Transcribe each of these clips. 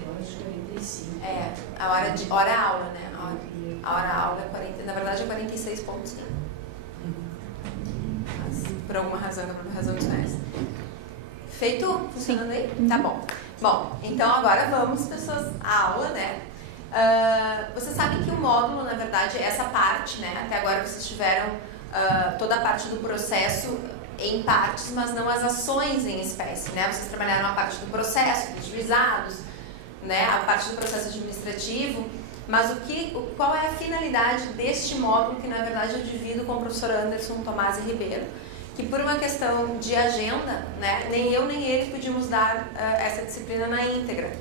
45. A hora-aula, né? A hora-aula é 40, na verdade é 46 pontos. Mas por alguma razão, por razão desconhece. Feito? Funcionando aí? Tá bom. Bom, então agora vamos, pessoas, à aula, né? Vocês sabem que o módulo, na verdade, é essa parte, né? Até agora vocês tiveram toda a parte do processo em partes, mas não as ações em espécie, né? Vocês trabalharam a parte do processo, dos juizados, né? A parte do processo administrativo, mas qual é a finalidade deste módulo que, na verdade, eu divido com o professor Anderson Tomás Ribeiro, que por uma questão de agenda, né? Nem eu nem ele podíamos dar essa disciplina na íntegra.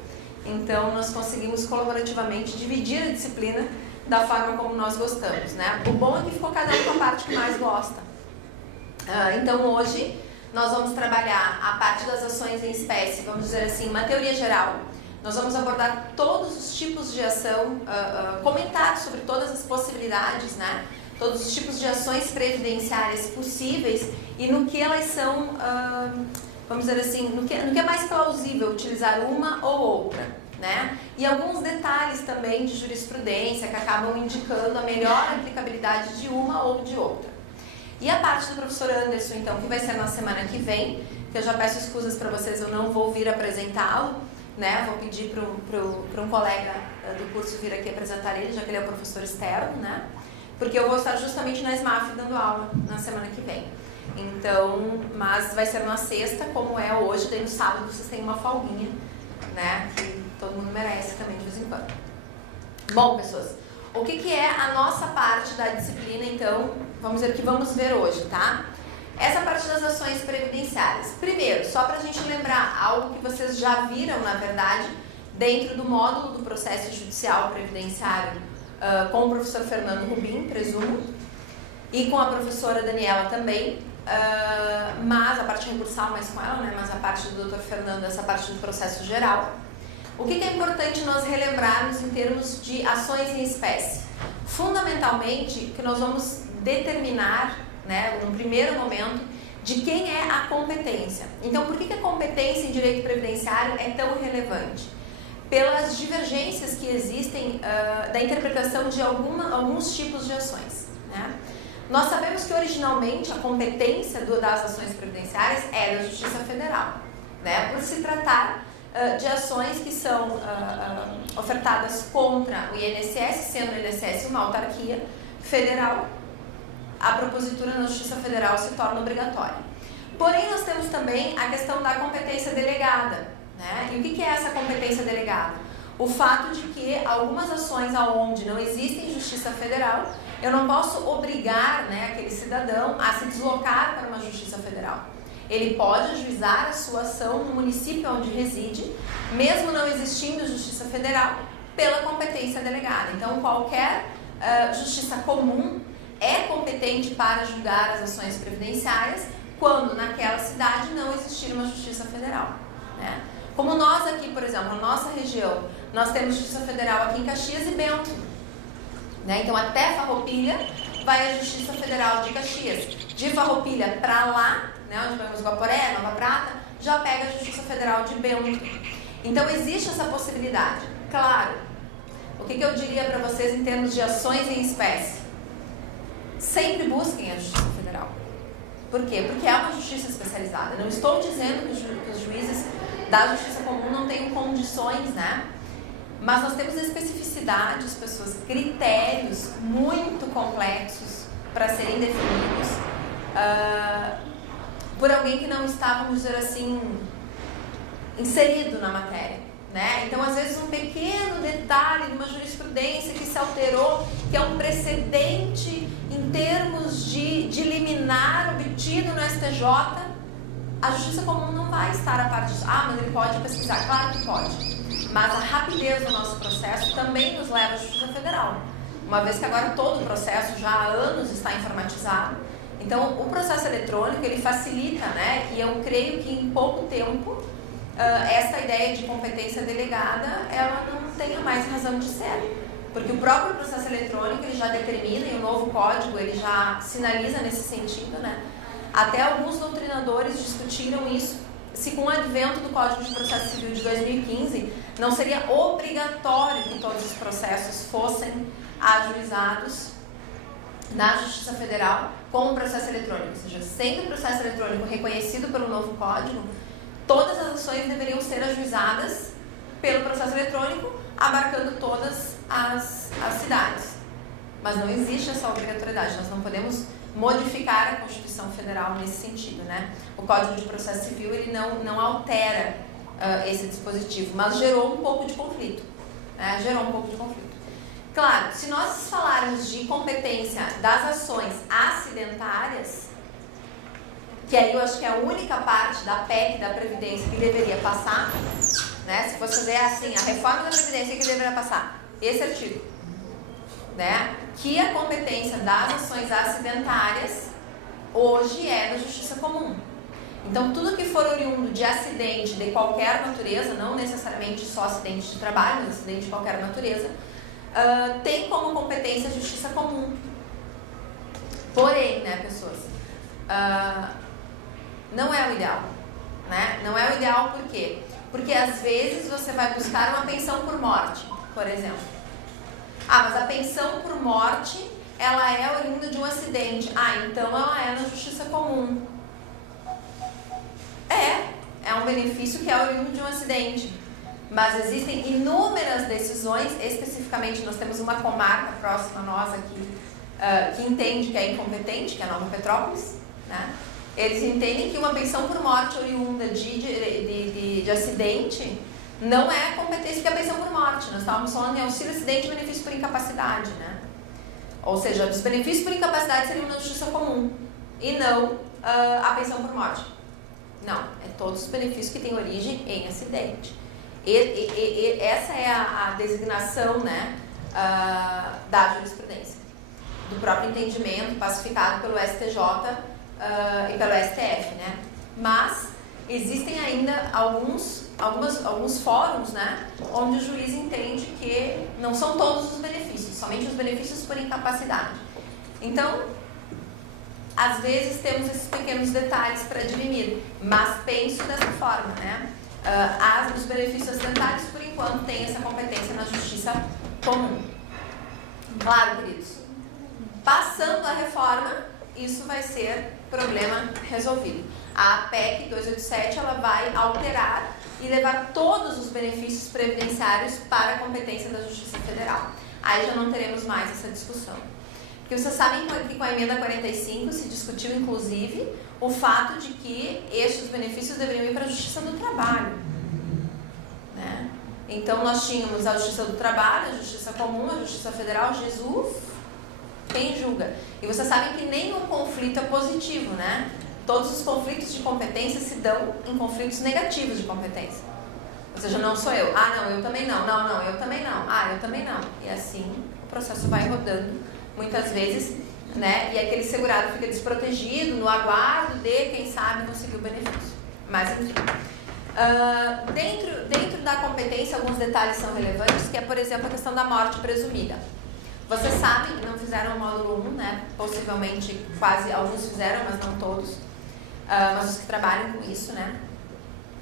Então, nós conseguimos colaborativamente dividir a disciplina da forma como nós gostamos, né? O bom é que ficou cada um com a parte que mais gosta. Então, hoje, nós vamos trabalhar a parte das ações em espécie, vamos dizer assim, uma teoria geral. Nós vamos abordar todos os tipos de ação, comentar sobre todas as possibilidades, né? Todos os tipos de ações previdenciárias possíveis e no que elas são, vamos dizer assim, no que é mais plausível utilizar uma ou outra, né? E alguns detalhes também de jurisprudência que acabam indicando a melhor aplicabilidade de uma ou de outra. E a parte do professor Anderson, então, que vai ser na semana que vem, que eu já peço escusas para vocês, eu não vou vir apresentá-lo, né? Vou pedir para um colega do curso vir aqui apresentar ele, já que ele é o professor externo, né? Porque eu vou estar justamente na SMAF dando aula na semana que vem. Então, mas vai ser na sexta, como é hoje, daí no sábado vocês têm uma folguinha, né? Que todo mundo merece também de vez em quando. Bom, pessoas, o que é a nossa parte da disciplina, então, vamos ver o que vamos ver hoje, tá? Essa parte das ações previdenciárias. Primeiro, só para a gente lembrar algo que vocês já viram, na verdade, dentro do módulo do processo judicial previdenciário, com o professor Fernando Rubim, presumo, e com a professora Daniela também, mas a parte recursal mais com ela, né? Mas a parte do Dr. Fernando, essa parte do processo geral. O que é importante nós relembrarmos em termos de ações em espécie? Fundamentalmente, que nós vamos determinar, né, no primeiro momento, de quem é a competência. Então, por que a competência em direito previdenciário é tão relevante? Pelas divergências que existem da interpretação de alguns tipos de ações, né? Nós sabemos que originalmente a competência das ações previdenciárias é da Justiça Federal, né? Por se tratar de ações que são ofertadas contra o INSS, sendo o INSS uma autarquia federal, a propositura na Justiça Federal se torna obrigatória. Porém, nós temos também a questão da competência delegada, né? E o que é essa competência delegada? O fato de que algumas ações onde não existe Justiça Federal, eu não posso obrigar, né, aquele cidadão a se deslocar para uma Justiça Federal. Ele pode ajuizar a sua ação no município onde reside, mesmo não existindo Justiça Federal, pela competência delegada. Então, qualquer justiça comum é competente para julgar as ações previdenciárias quando naquela cidade não existir uma Justiça Federal, né? Como nós aqui, por exemplo, na nossa região, nós temos Justiça Federal aqui em Caxias e Bento, né? Então, até Farroupilha vai a Justiça Federal de Caxias. De Farroupilha para lá, né, onde vamos Guaporé, Nova Prata, já pega a Justiça Federal de Bento. Então, existe essa possibilidade. Claro, o que eu diria para vocês em termos de ações em espécie? Sempre busquem a Justiça Federal. Por quê? Porque é uma justiça especializada. Não estou dizendo que os juízes da Justiça Comum não tenham condições, né? Mas nós temos especificidades, pessoas, critérios muito complexos para serem definidos por alguém que não está, vamos dizer assim, inserido na matéria, né? Então, às vezes, um pequeno detalhe de uma jurisprudência que se alterou, que é um precedente em termos de liminar obtido no STJ, a Justiça Comum não vai estar a par disso. Ah, mas ele pode pesquisar. Claro que pode. Mas a rapidez do nosso processo também nos leva à Justiça Federal. Uma vez que agora todo o processo já há anos está informatizado. Então, o processo eletrônico, ele facilita, né? E eu creio que em pouco tempo, essa ideia de competência delegada, ela não tenha mais razão de ser. Porque o próprio processo eletrônico, ele já determina, e o novo código, ele já sinaliza nesse sentido, né? Até alguns doutrinadores discutiram isso se com o advento do Código de Processo Civil de 2015, não seria obrigatório que todos os processos fossem ajuizados na Justiça Federal com o processo eletrônico. Ou seja, sendo o processo eletrônico reconhecido pelo novo Código, todas as ações deveriam ser ajuizadas pelo processo eletrônico, abarcando todas as cidades. Mas não existe essa obrigatoriedade, nós não podemos modificar a Constituição Federal nesse sentido, né? O Código de Processo Civil, ele não altera esse dispositivo, mas gerou um pouco de conflito, né? Gerou um pouco de conflito. Claro, se nós falarmos de competência das ações acidentárias, que aí eu acho que é a única parte da PEC da Previdência que deveria passar, né? Se fosse fazer assim, a reforma da Previdência que deveria passar, esse artigo, né? Que a competência das ações acidentárias hoje é da Justiça Comum. Então, tudo que for oriundo de acidente de qualquer natureza, não necessariamente só acidente de trabalho, mas acidente de qualquer natureza, tem como competência a Justiça Comum. Porém, né, pessoas, não é o ideal, né? Não é o ideal por quê? Porque às vezes você vai buscar uma pensão por morte, por exemplo. Ah, mas a pensão por morte, ela é oriunda de um acidente. Ah, então ela é na Justiça Comum. É um benefício que é oriundo de um acidente. Mas existem inúmeras decisões, especificamente nós temos uma comarca próxima a nós aqui, que entende que é incompetente, que é Nova Petrópolis, né? Eles entendem que uma pensão por morte oriunda de acidente não é competência que é a pensão por morte. Nós estávamos falando em auxílio acidente e benefício por incapacidade, né? Ou seja, os benefícios por incapacidade seriam na Justiça Comum e não a pensão por morte. Não, é todos os benefícios que têm origem em acidente. Essa é a designação, né, da jurisprudência, do próprio entendimento pacificado pelo STJ e pelo STF, né? Mas existem ainda alguns fóruns, né, onde o juiz entende que não são todos os benefícios, somente os benefícios por incapacidade. Então, às vezes temos esses pequenos detalhes para dirimir, mas penso dessa forma, né? Os benefícios acidentários, por enquanto, têm essa competência na Justiça Comum. Claro, queridos. Passando a reforma, isso vai ser problema resolvido. A PEC 287, ela vai alterar e levar todos os benefícios previdenciários para a competência da Justiça Federal. Aí já não teremos mais essa discussão. Porque vocês sabem que com a emenda 45 se discutiu, inclusive, o fato de que estes benefícios deveriam ir para a Justiça do Trabalho, né? Então, nós tínhamos a Justiça do Trabalho, a Justiça Comum, a Justiça Federal, Jesus, quem julga? E vocês sabem que nenhum conflito é positivo, né? Todos os conflitos de competência se dão em conflitos negativos de competência. Ou seja, não sou eu. Ah, não, eu também não. Não, eu também não. Ah, eu também não. E assim o processo vai rodando, muitas vezes, né? E aquele segurado fica desprotegido no aguardo de, quem sabe, conseguir o benefício. Mas, enfim. Dentro da competência, alguns detalhes são relevantes, que é, por exemplo, a questão da morte presumida. Vocês sabem que não fizeram o módulo 1, né? Possivelmente, quase alguns fizeram, mas não todos. Mas os que trabalham com isso, né?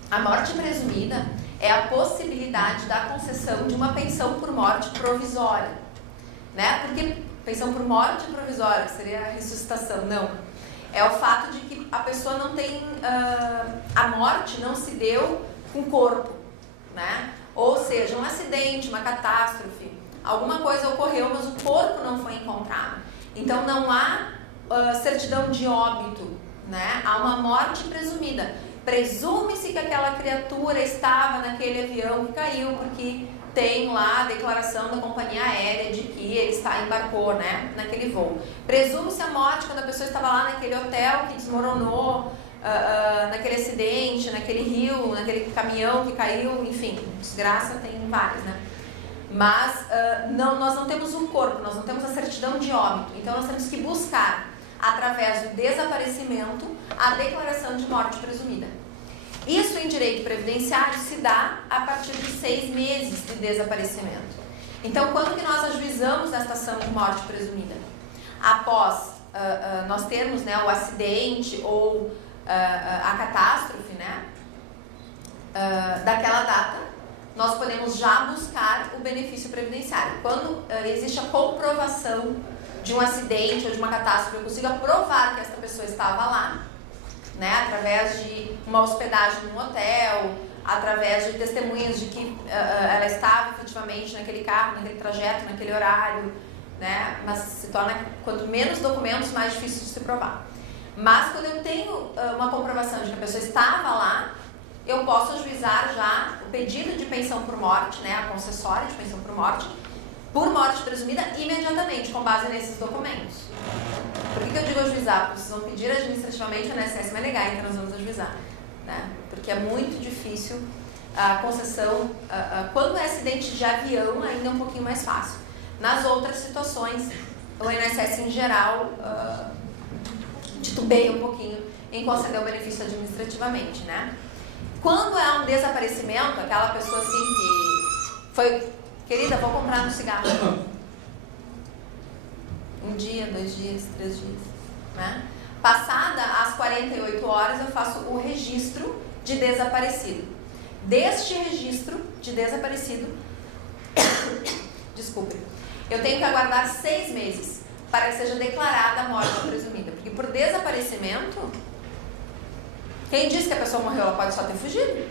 A morte presumida é a possibilidade da concessão de uma pensão por morte provisória, né? Porque pensão por morte provisória, que seria a ressuscitação, não. É o fato de que a pessoa não tem... a morte não se deu com o corpo, né? Ou seja, um acidente, uma catástrofe, alguma coisa ocorreu, mas o corpo não foi encontrado. Então, não há certidão de óbito, né? Há uma morte presumida. Presume-se que aquela criatura estava naquele avião que caiu, porque tem lá a declaração da companhia aérea de que ele embarcou, né, naquele voo. Presume-se a morte quando a pessoa estava lá naquele hotel que desmoronou, naquele acidente, naquele rio, naquele caminhão que caiu, enfim, desgraça tem várias, né? Mas nós não temos um corpo, nós não temos a certidão de óbito. Então nós temos que buscar, através do desaparecimento, a declaração de morte presumida. Isso em direito previdenciário se dá a partir de 6 meses de desaparecimento. Então, quando que nós ajuizamos esta ação de morte presumida? Após nós termos, né, o acidente ou a catástrofe, né, daquela data, nós podemos já buscar o benefício previdenciário. Quando existe a comprovação de um acidente ou de uma catástrofe, eu consigo provar que essa pessoa estava lá, né, através de uma hospedagem num hotel, através de testemunhas de que ela estava efetivamente naquele carro, naquele trajeto, naquele horário, né, mas se torna, quanto menos documentos, mais difícil de se provar. Mas quando eu tenho uma comprovação de que a pessoa estava lá, eu posso ajuizar já o pedido de pensão por morte, né, a concessória de pensão por morte presumida imediatamente, com base nesses documentos. Por que eu digo ajuizar? Porque vocês vão pedir administrativamente, o INSS vai negar, então nós vamos ajuizar, né? Porque é muito difícil a concessão, quando é acidente de avião, ainda é um pouquinho mais fácil. Nas outras situações, o INSS em geral titubeia um pouquinho em conceder o benefício administrativamente, né? Quando é um desaparecimento, aquela pessoa assim que foi, querida, vou comprar um cigarro. Um dia, 2 dias, 3 dias, né? Passada as 48 horas, eu faço o registro de desaparecido. Deste registro de desaparecido, desculpe, eu tenho que aguardar 6 meses para que seja declarada a morte presumida. Porque por desaparecimento, quem diz que a pessoa morreu, ela pode só ter fugido,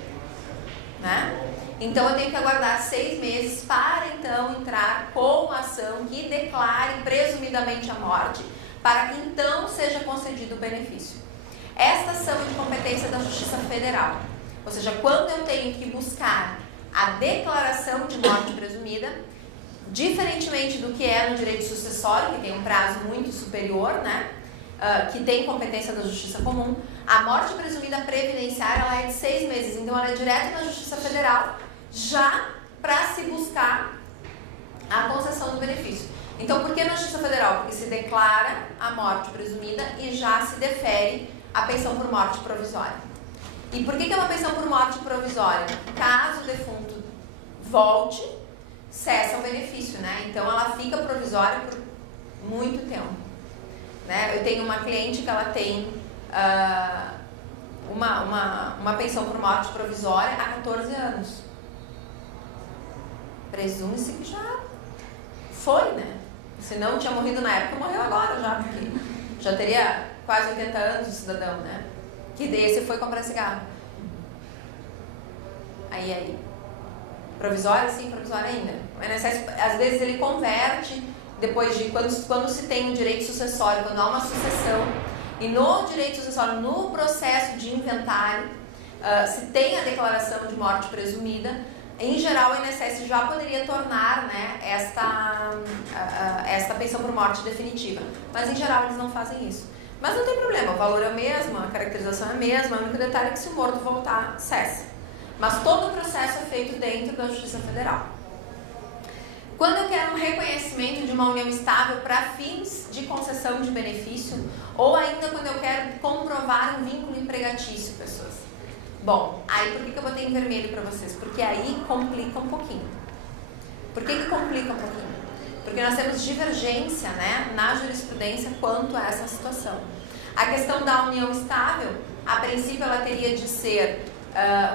né? Então eu tenho que aguardar 6 meses para então entrar com a ação que declare presumidamente a morte, para que então seja concedido o benefício. Esta ação é de competência da Justiça Federal. Ou seja, quando eu tenho que buscar a declaração de morte presumida, diferentemente do que é no direito sucessório, que tem um prazo muito superior, né? Que tem competência da Justiça Comum, a morte presumida previdenciária ela é de 6 meses, então ela é direto na Justiça Federal, já para se buscar a concessão do benefício. Então, por que na Justiça Federal? Porque se declara a morte presumida e já se defere a pensão por morte provisória. E por que é uma pensão por morte provisória? Caso o defunto volte, cessa o benefício, né? Então, ela fica provisória por muito tempo, né? Eu tenho uma cliente que ela tem uma pensão por morte provisória há 14 anos. Presume-se que já foi, né? Se não tinha morrido na época, morreu agora já, porque já teria quase 80 anos o cidadão, né? Que desse foi comprar cigarro. Aí. Provisória, sim, provisória ainda. O INSS, às vezes, ele converte, depois de, quando se tem um direito sucessório, quando há uma sucessão, e no direito sucessório, no processo de inventário, se tem a declaração de morte presumida, em geral, o INSS já poderia tornar, né, esta pensão por morte definitiva. Mas, em geral, eles não fazem isso. Mas não tem problema, o valor é o mesmo, a caracterização é a mesma, o único detalhe é que se o morto voltar, cessa. Mas todo o processo é feito dentro da Justiça Federal. Quando eu quero um reconhecimento de uma união estável para fins de concessão de benefício, ou ainda quando eu quero comprovar um vínculo empregatício, pessoas. Bom, aí por que eu botei em vermelho para vocês? Porque aí complica um pouquinho. Por que complica um pouquinho? Porque nós temos divergência, né, na jurisprudência quanto a essa situação. A questão da união estável, a princípio ela teria de ser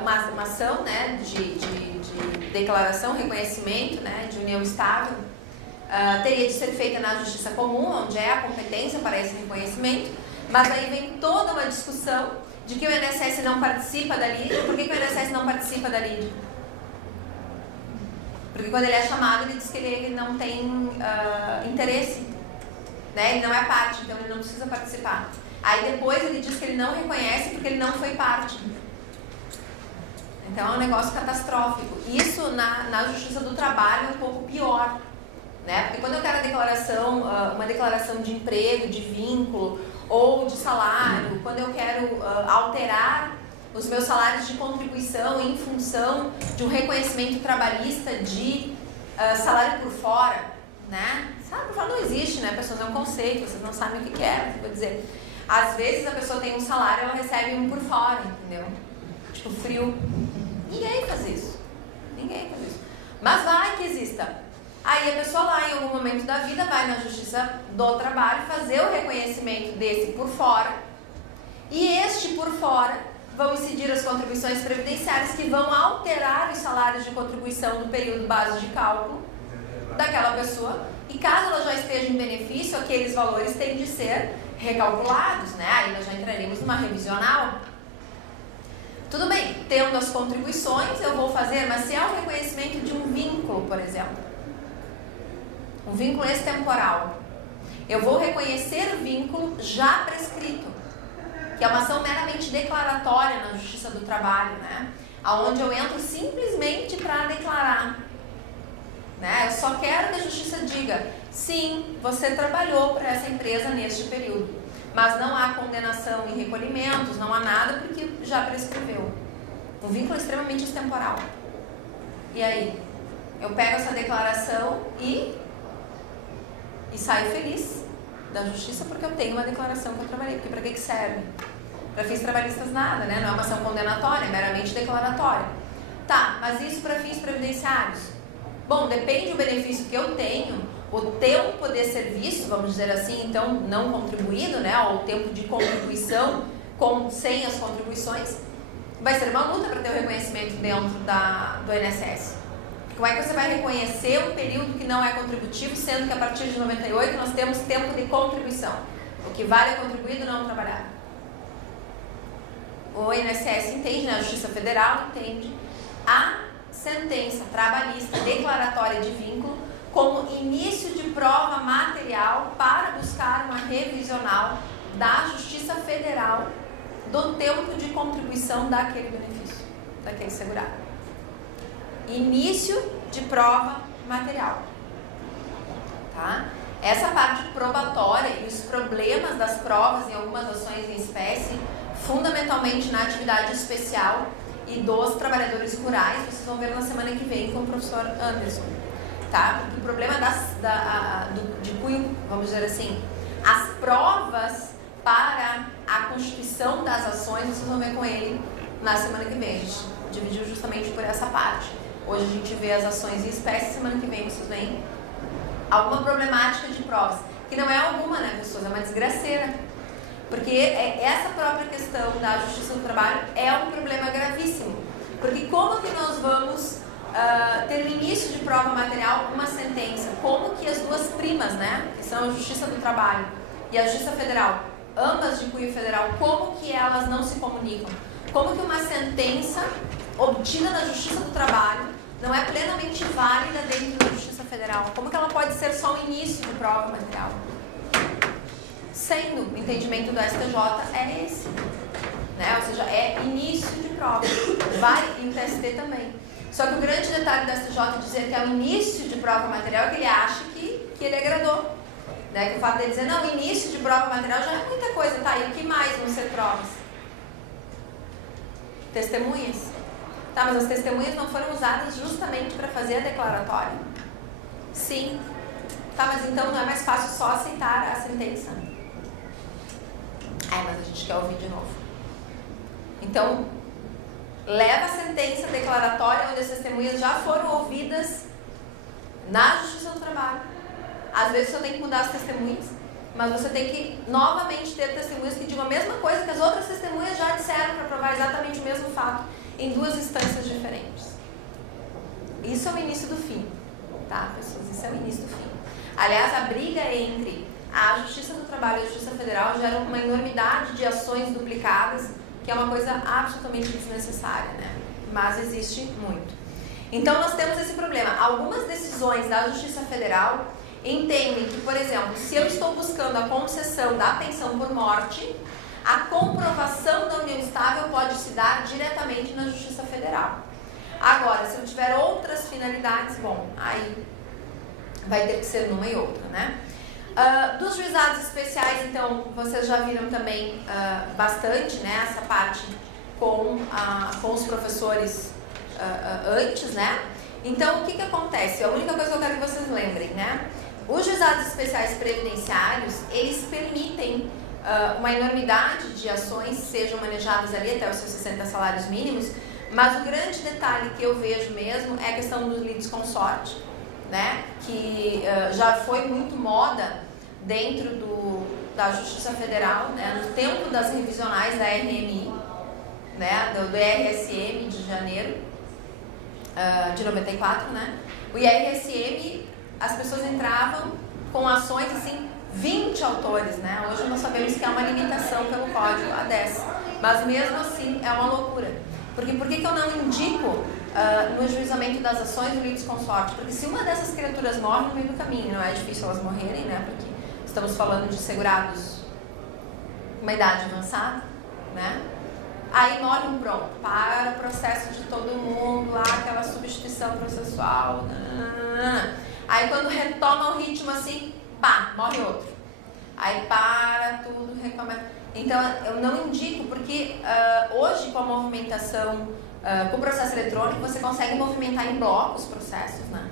uma ação, né, de declaração, reconhecimento, né, de união estável, teria de ser feita na Justiça Comum, onde é a competência para esse reconhecimento, mas aí vem toda uma discussão de que o INSS não participa da lide. Por que o INSS não participa da lide? Porque quando ele é chamado, ele diz que ele não tem interesse, né? Ele não é parte, então ele não precisa participar. Aí depois ele diz que ele não reconhece porque ele não foi parte. Então é um negócio catastrófico. Isso na Justiça do Trabalho é um pouco pior, né? Porque quando eu quero a declaração, uma declaração de emprego, de vínculo ou de salário, quando eu quero alterar os meus salários de contribuição em função de um reconhecimento trabalhista de salário por fora, né? Salário por fora não existe, né, pessoas? É um conceito, vocês não sabem o que é. Vou dizer, às vezes a pessoa tem um salário e ela recebe um por fora, entendeu? Tipo, frio. Ninguém faz isso. Ninguém faz isso. Mas vai que exista. Aí a pessoa lá, em algum momento da vida, vai na Justiça do Trabalho fazer o reconhecimento desse por fora. E este por fora vão incidir as contribuições previdenciárias que vão alterar os salários de contribuição do período base de cálculo daquela pessoa. E caso ela já esteja em benefício, aqueles valores têm de ser recalculados, né? Aí nós já entraremos numa revisional. Tudo bem, tendo as contribuições eu vou fazer, mas se é o reconhecimento de um vínculo, por exemplo, um vínculo extemporal, eu vou reconhecer o vínculo já prescrito, que é uma ação meramente declaratória na Justiça do Trabalho, né? Onde eu entro simplesmente para declarar, né? Eu só quero que a Justiça diga, sim, você trabalhou para essa empresa neste período, mas não há condenação em recolhimentos, não há nada porque já prescreveu. Um vínculo extremamente extemporal. E aí? Eu pego essa declaração e saio feliz da Justiça porque eu tenho uma declaração que eu trabalhei. Porque para que serve? Para fins trabalhistas nada, né? Não é uma ação condenatória, é meramente declaratória. Tá, mas isso para fins previdenciários? Bom, depende do benefício que eu tenho, o tempo de serviço, vamos dizer assim, então, não contribuído, né? Ou o tempo de contribuição sem as contribuições, vai ser uma luta para ter o reconhecimento dentro do INSS. Como é que você vai reconhecer um período que não é contributivo, sendo que a partir de 98 nós temos tempo de contribuição? O que vale é contribuído, não trabalhar. O INSS entende, né? A Justiça Federal entende a sentença trabalhista declaratória de vínculo como início de prova material para buscar uma revisional da Justiça Federal do tempo de contribuição daquele benefício, daquele segurado. Início de prova material, tá? Essa parte probatória e os problemas das provas em algumas ações em espécie, fundamentalmente na atividade especial e dos trabalhadores rurais, vocês vão ver na semana que vem com o professor Anderson, tá? Porque o problema de cunho, vamos dizer assim, as provas para a constituição das ações, vocês vão ver com ele na semana que vem. A gente dividiu justamente por essa parte. Hoje a gente vê as ações em espécie, semana que vem vocês veem alguma problemática de provas, que não é alguma, né, pessoas, é uma desgraceira. Porque essa própria questão da Justiça do Trabalho é um problema gravíssimo. Porque como que nós vamos ter no início de prova material uma sentença? Como que as duas primas, né, que são a Justiça do Trabalho e a Justiça Federal, ambas de cunho federal, como que elas não se comunicam? Como que uma sentença obtida na Justiça do Trabalho não é plenamente válida dentro da Justiça Federal? Como que ela pode ser só o início de prova material? Sendo o entendimento do STJ é esse, né? Ou seja, é início de prova. Vai em TST também. Só que o grande detalhe do STJ dizer que é o início de prova material é que ele acha que ele agradou, né? Que o fato de dizer, não, início de prova material já é muita coisa, tá? E o que mais vão ser provas? Testemunhas. Tá, mas as testemunhas não foram usadas justamente para fazer a declaratória? Sim. Tá, mas então não é mais fácil só aceitar a sentença? Mas a gente quer ouvir de novo. Então, leva a sentença declaratória onde as testemunhas já foram ouvidas na Justiça do Trabalho. Às vezes você tem que mudar as testemunhas, mas você tem que novamente ter testemunhas que digam a mesma coisa que as outras testemunhas já disseram para provar exatamente o mesmo fato em duas instâncias diferentes. Isso é o início do fim, tá, pessoas? Isso é o início do fim. Aliás, a briga entre a Justiça do Trabalho e a Justiça Federal gera uma enormidade de ações duplicadas, que é uma coisa absolutamente desnecessária, né? Mas existe muito. Então, nós temos esse problema. Algumas decisões da Justiça Federal entendem que, por exemplo, se eu estou buscando a concessão da pensão por morte, a comprovação da união estável pode se dar diretamente na Justiça Federal. Agora, se eu tiver outras finalidades, bom, aí vai ter que ser numa e outra, né? Dos juizados especiais, então, vocês já viram também bastante, né, essa parte com os professores antes, né? Então, o que acontece? A única coisa que eu quero que vocês lembrem, né? Os juizados especiais previdenciários, eles permitem uma enormidade de ações sejam manejadas ali até os seus 60 salários mínimos, mas o grande detalhe que eu vejo mesmo é a questão dos litisconsorte, né? Que já foi muito moda dentro da Justiça Federal, né? No tempo das revisionais da RMI, né, do IRSM de janeiro de 94, né? O IRSM, as pessoas entravam com ações assim, 20 autores, né? Hoje nós sabemos que há uma limitação pelo código a 10, mas mesmo assim é uma loucura. Porque por que eu não indico no juizamento das ações o litisconsorte? Porque se uma dessas criaturas morre no meio do caminho, não é difícil elas morrerem, né? Porque estamos falando de segurados uma idade avançada, né? Aí morre um pronto, para o processo de todo mundo, lá aquela substituição processual. Aí quando retoma o ritmo assim, pá, morre outro. Aí para tudo, recomeça. Então eu não indico, porque hoje com a movimentação, com o processo eletrônico, você consegue movimentar em blocos processos, né?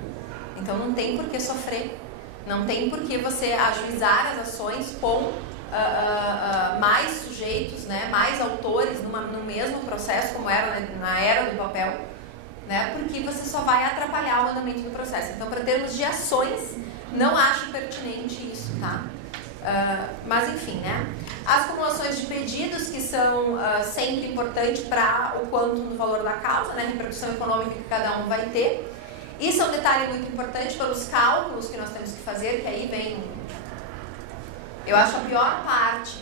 Então não tem por que sofrer, não tem por que você ajuizar as ações com mais sujeitos, né, mais autores no mesmo processo, como era na era do papel, né, porque você só vai atrapalhar o andamento do processo. Então, para termos de ações, não acho pertinente isso, tá? Mas, enfim, né? As acumulações de pedidos, que são sempre importantes para o quanto do valor da causa, né, a repercussão econômica que cada um vai ter. Isso é um detalhe muito importante pelos cálculos que nós temos que fazer, que aí vem... Eu acho a pior parte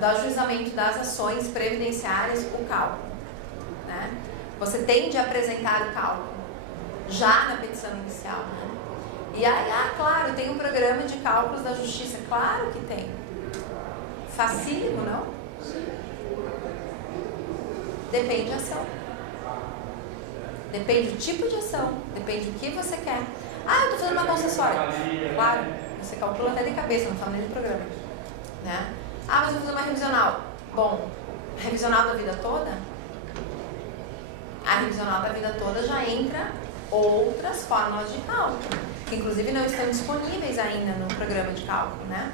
do ajuizamento das ações previdenciárias o cálculo, né? Você tem de apresentar o cálculo já na petição inicial, né? E aí, claro, tem um programa de cálculos da justiça. Claro que tem. Facílimo, não? Depende da ação. Depende do tipo de ação. Depende do que você quer. Eu estou fazendo uma concessória. Claro. Você calcula até de cabeça, não fala nem do programa, né? Mas vou fazer uma revisional. Bom, revisional da vida toda? A revisional da vida toda já entra outras fórmulas de cálculo, que inclusive não estão disponíveis ainda no programa de cálculo, né?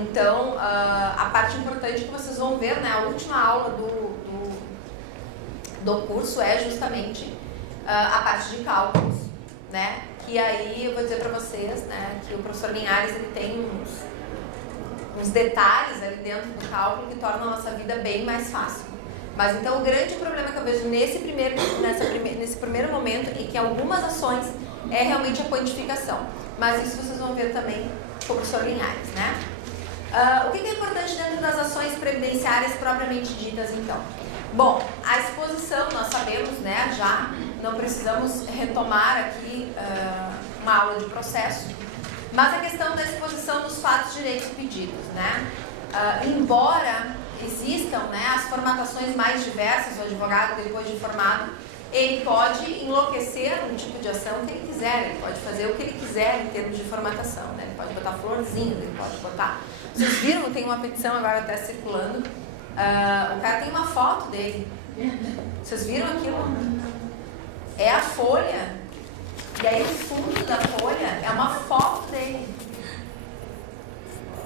Então, a parte importante que vocês vão ver, né? A última aula do curso é justamente a parte de cálculos, né? Que aí eu vou dizer para vocês, né, que o professor Linhares ele tem uns detalhes ali dentro do cálculo que tornam a nossa vida bem mais fácil. Mas então o grande problema que eu vejo nesse primeiro momento é que algumas ações é realmente a quantificação. Mas isso vocês vão ver também com o professor Linhares, né? O que é importante dentro das ações previdenciárias propriamente ditas, então? Bom, a exposição, nós sabemos, né, já não precisamos retomar aqui uma aula de processo, mas a questão da exposição dos fatos, direitos e pedidos, né? Embora existam, né, as formatações mais diversas, o advogado, depois de formado, ele pode enlouquecer um tipo de ação que ele quiser, ele pode fazer o que ele quiser em termos de formatação, né? Ele pode botar florzinhos, ele pode botar... Vocês viram, tem uma petição agora até circulando, o cara tem uma foto dele. Vocês viram aquilo? É a folha. E aí o fundo da folha é uma foto dele.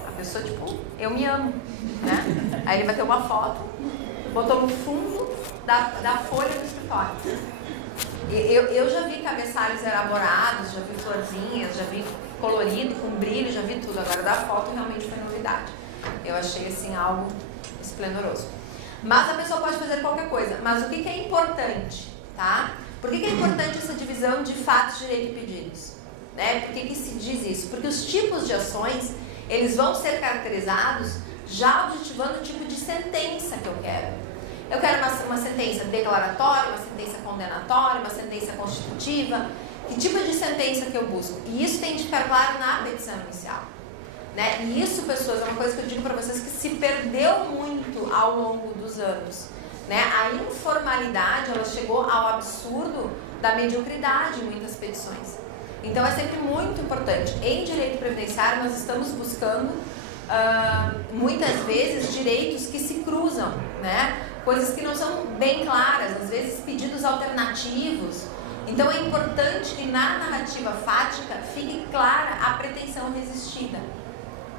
A pessoa, tipo, eu me amo, né? Aí ele vai ter uma foto, botou no fundo da folha do escritório. Eu já vi cabeçalhos elaborados, já vi florzinhas, já vi colorido, com brilho, já vi tudo. Agora da foto realmente foi novidade. Eu achei assim algo esplendoroso. Mas a pessoa pode fazer qualquer coisa. Mas o que é importante, tá? Por que é importante essa divisão de fatos, direito e pedidos? Né? Por que se diz isso? Porque os tipos de ações, eles vão ser caracterizados já objetivando o tipo de sentença que eu quero. Eu quero uma sentença declaratória, uma sentença condenatória, uma sentença constitutiva. Que tipo de sentença que eu busco? E isso tem de ficar claro na petição inicial. Né? E isso, pessoas, é uma coisa que eu digo para vocês que se perdeu muito ao longo dos anos. Né? A informalidade, ela chegou ao absurdo da mediocridade em muitas petições. Então é sempre muito importante. Em direito previdenciário, nós estamos buscando muitas vezes direitos que se cruzam, né? Coisas que não são bem claras, às vezes pedidos alternativos. Então é importante que na narrativa fática fique clara a pretensão resistida,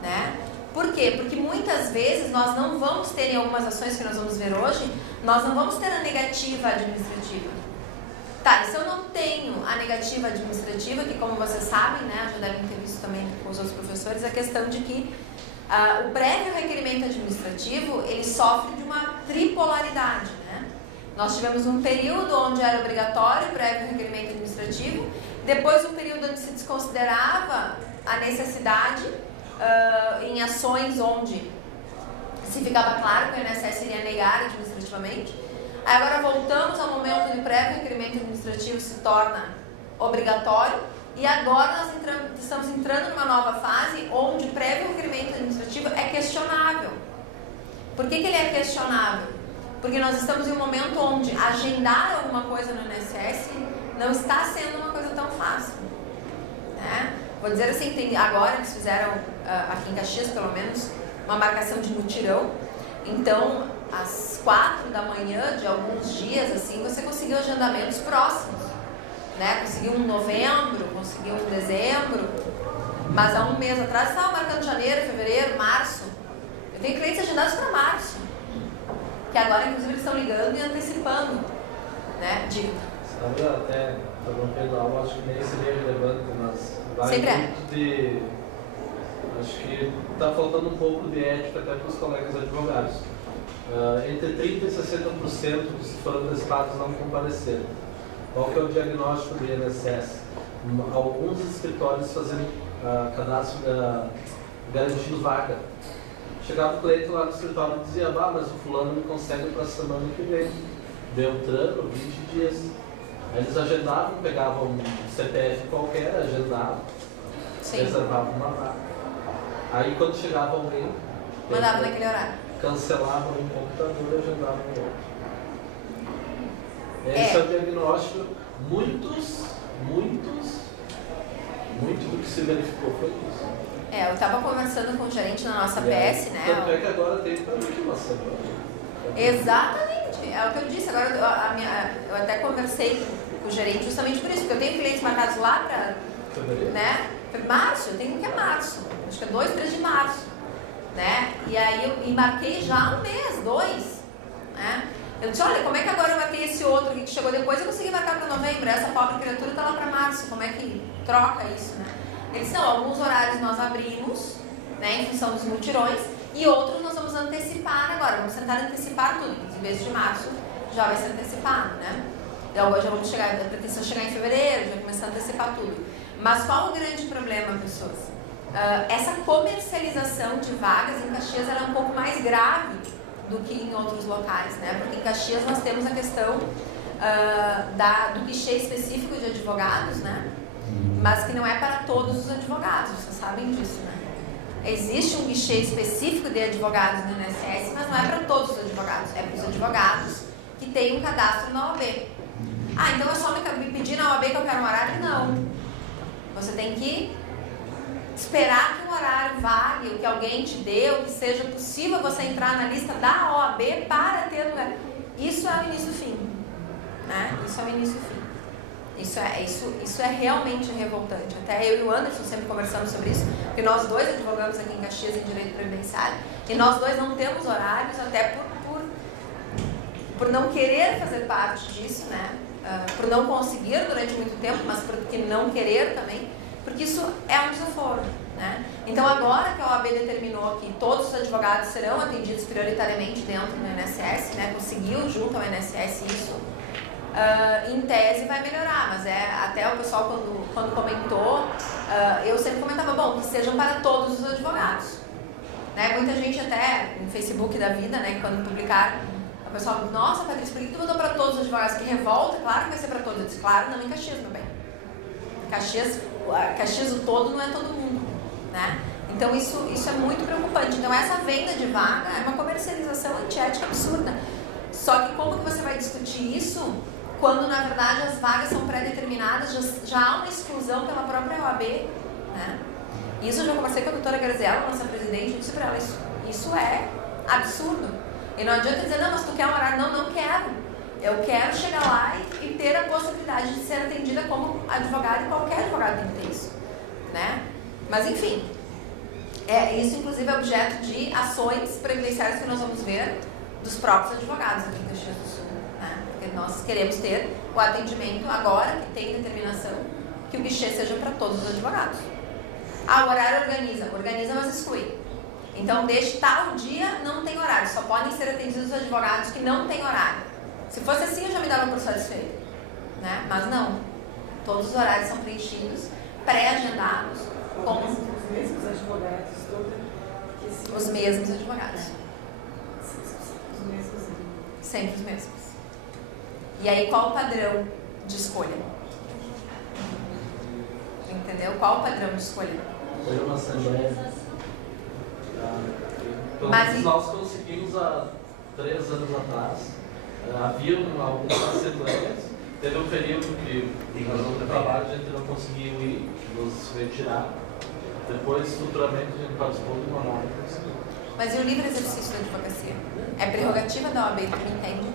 né? Por quê? Porque muitas vezes nós não vamos ter, em algumas ações que nós vamos ver hoje, nós não vamos ter a negativa administrativa. Tá, e se eu não tenho a negativa administrativa, que como vocês sabem, né, já devem ter visto também com os outros professores, a questão de que o prévio requerimento administrativo, ele sofre de uma tripolaridade, né? Nós tivemos um período onde era obrigatório prévio requerimento administrativo, depois um período onde se desconsiderava a necessidade em ações onde se ficava claro que o INSS iria negar administrativamente. Aí agora voltamos ao momento onde o prévio requerimento administrativo se torna obrigatório e agora nós estamos entrando numa nova fase onde o prévio requerimento administrativo é questionável. Por que ele é questionável? Porque nós estamos em um momento onde agendar alguma coisa no INSS não está sendo uma coisa tão fácil, né? Vou dizer assim, agora eles fizeram, aqui em Caxias pelo menos, uma marcação de mutirão. Então, às 4 da manhã de alguns dias, assim, você conseguiu agendamentos próximos, né? Conseguiu um novembro, conseguiu um dezembro, mas há um mês atrás estava marcando janeiro, fevereiro, março. Eu tenho clientes agendados para março, que agora, inclusive, eles estão ligando e antecipando, né? Digo. Sabe, até interrompendo a aula, acho que nem seria relevante, mas vai sempre muito de... Acho que está faltando um pouco de ética até para os colegas advogados. Entre 30% e 60% dos que foram testados não compareceram. Qual que é o diagnóstico do INSS? Alguns escritórios fazendo cadastro garantindo vaga. Chegava o cliente lá no escritório e dizia, mas o fulano me consegue para a semana que vem. Beltrano, 20 dias. Aí eles agendavam, pegavam um CPF qualquer, agendavam, reservavam uma vaga. Aí quando chegava alguém, mandava naquele horário. Cancelavam um computador e agendavam o outro. Esse é o diagnóstico. Muito do que se verificou foi isso. Eu estava conversando com o gerente na nossa PS, né? Tanto é que agora tem para uma semana. Exatamente, é o que eu disse. Agora eu até conversei com o gerente justamente por isso, porque eu tenho clientes marcados lá para, né? Março, eu tenho que é março, acho que é 2, 3 de março, né? E aí eu marquei já um mês, 2, né? Eu disse, olha, como é que agora eu marquei esse outro que chegou depois, eu consegui marcar para novembro, essa pobre criatura está lá para março, como é que troca isso, né? Eles são, alguns horários nós abrimos, né, em função dos mutirões, e outros nós vamos antecipar agora, vamos tentar antecipar tudo, em vez de março já vai ser antecipado, né? Então já vamos chegar, a pretensão é chegar em fevereiro, já começar a antecipar tudo. Mas qual o grande problema, pessoas? Essa comercialização de vagas em Caxias ela é um pouco mais grave do que em outros locais, né? Porque em Caxias nós temos a questão do guichê específico de advogados, né? Mas que não é para todos os advogados, vocês sabem disso, né? Existe um guichê específico de advogados no INSS, mas não é para todos os advogados, é para os advogados que têm um cadastro na OAB. Então é só me pedir na OAB que eu quero um horário? Não. Você tem que esperar que o horário vale, que alguém te dê, ou que seja possível você entrar na lista da OAB para ter lugar. Isso é o início do fim, né? Isso é o início do fim. Isso é realmente revoltante. Até eu e o Anderson sempre conversamos sobre isso, porque nós dois advogamos aqui em Caxias em Direito Previdenciário, e nós dois não temos horários, até por não querer fazer parte disso, né? Por não conseguir durante muito tempo, mas porque não querer também, porque isso é um desaforo, né? Então agora que a OAB determinou que todos os advogados serão atendidos prioritariamente dentro do INSS, né? Conseguiu junto ao INSS isso, em tese vai melhorar, mas até o pessoal quando comentou, eu sempre comentava, bom, que sejam para todos os advogados, né? Muita gente até no Facebook da vida, né, quando publicaram, o pessoal, nossa, Patrícia, por que tu mandou para todos os advogados? Que revolta, claro que vai ser para todos. Eu disse, claro, não em Caxias, meu bem. Caxias o todo não é todo mundo, né? Então isso é muito preocupante. Então essa venda de vaga é uma comercialização antiética absurda. Só que como que você vai discutir isso quando na verdade as vagas são pré-determinadas, já há uma exclusão pela própria OAB, né? Isso eu já conversei com a doutora Graziella, nossa presidente, eu disse para ela, isso é absurdo. E não adianta dizer, não, mas tu quer um horário? Não quero. Eu quero chegar lá e ter a possibilidade de ser atendida como advogado, e qualquer advogado tem que ter isso, né? Mas enfim, isso inclusive é objeto de ações previdenciárias que nós vamos ver dos próprios advogados aqui em Caxias do Sul, né? Porque nós queremos ter o atendimento agora, que tem determinação, que o guichê seja para todos os advogados. O horário organiza, mas exclui. Então, deste tal dia não tem horário, só podem ser atendidos os advogados que não têm horário. Se fosse assim, eu já me dava por satisfeito, né? Mas não, todos os horários são preenchidos, pré-agendados, com os mesmos advogados, os mesmos advogados. Os mesmos. Sempre os mesmos. E aí, qual o padrão de escolha? Entendeu? Qual o padrão de escolha? Foi uma assembleia. Pelo Mas menos nós conseguimos há 3 anos atrás. Havia algumas assembleias. Teve um período que, por razão do trabalho, a gente não conseguiu ir, nos retirar. Depois, futuramente, a gente participou de uma nova. Mas e o livre exercício da advocacia? É prerrogativa da OAB, tu me entende?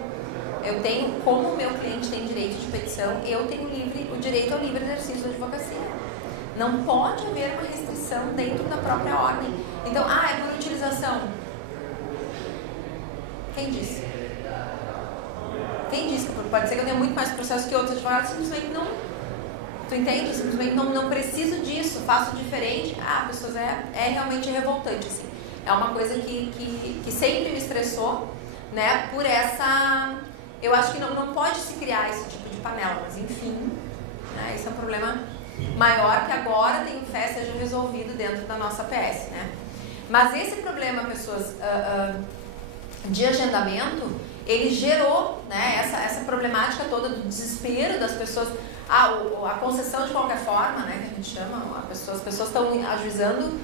Eu tenho, como o meu cliente tem direito de petição, eu tenho o direito ao livre exercício da advocacia. Não pode haver uma restrição dentro da própria ordem. Então, é por utilização. Quem disse? Quem disse? Pode ser que eu tenha muito mais processos que outros advogados, simplesmente não. Tu entende? Simplesmente não preciso disso, faço diferente. Pessoas, é realmente revoltante, assim. É uma coisa que sempre me estressou, né? Por essa... Eu acho que não pode se criar esse tipo de panela, mas enfim, né? Isso é um problema maior que agora, tenho fé, seja resolvido dentro da nossa PS, né? Mas esse problema, pessoas, de agendamento, ele gerou, né, essa problemática toda do desespero das pessoas, a concessão de qualquer forma, né, que a gente chama, as pessoas estão ajuizando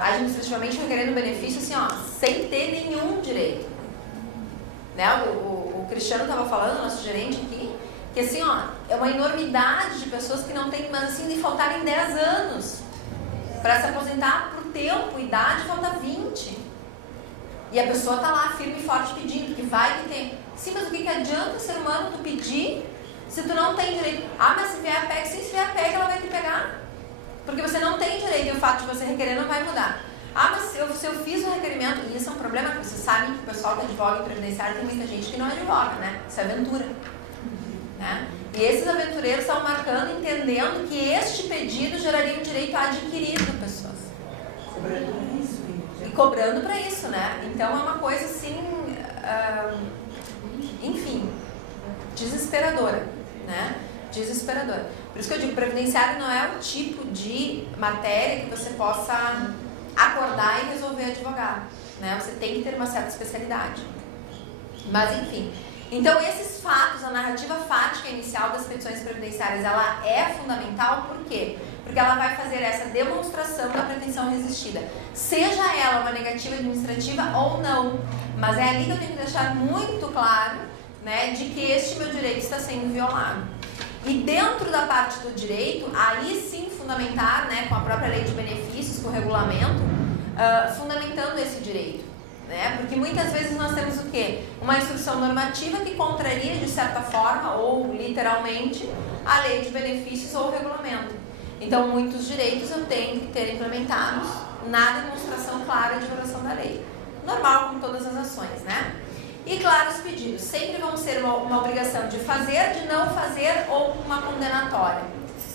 administrativamente requerendo benefício assim, sem ter nenhum direito. Né? O Cristiano estava falando, nosso gerente aqui, que assim, é uma enormidade de pessoas que não tem, mas assim, de faltarem 10 anos para se aposentar por tempo, idade, falta 20. E a pessoa está lá firme e forte pedindo, porque vai que tem. Sim, mas o que adianta, ser humano, tu pedir se tu não tem direito? Mas se vier a PEC, sim, se vier a PEC, ela vai te pegar. Porque você não tem direito e o fato de você requerer não vai mudar. Mas se eu fiz o requerimento, e isso é um problema, que vocês sabem que o pessoal que advoga em previdenciário tem muita gente que não advoga, né? Isso é aventura. Né? E esses aventureiros estão marcando, entendendo que este pedido geraria um direito adquirido, pessoas. Cobrando para isso. E cobrando para isso, né? Então é uma coisa assim, enfim, desesperadora, né? Desesperadora. Por isso que eu digo, previdenciário não é o tipo de matéria que você possa acordar e resolver advogar, né? Você tem que ter uma certa especialidade. Mas enfim, então esses fatos, a narrativa fática inicial das petições previdenciárias, ela é fundamental, por quê? Porque ela vai fazer essa demonstração da pretensão resistida, seja ela uma negativa administrativa ou não, mas é ali que eu tenho que deixar muito claro, né, de que este meu direito está sendo violado. E dentro da parte do direito, aí sim fundamentar, né, com a própria lei de benefícios, com o regulamento, fundamentando esse direito. Né? Porque muitas vezes nós temos o quê? Uma instrução normativa que contraria de certa forma, ou literalmente, a lei de benefícios ou o regulamento. Então, muitos direitos eu tenho que ter implementados na demonstração clara de violação da lei. Normal, como todas as ações, né? E, claro, os pedidos sempre vão ser uma obrigação de fazer, de não fazer ou uma condenatória,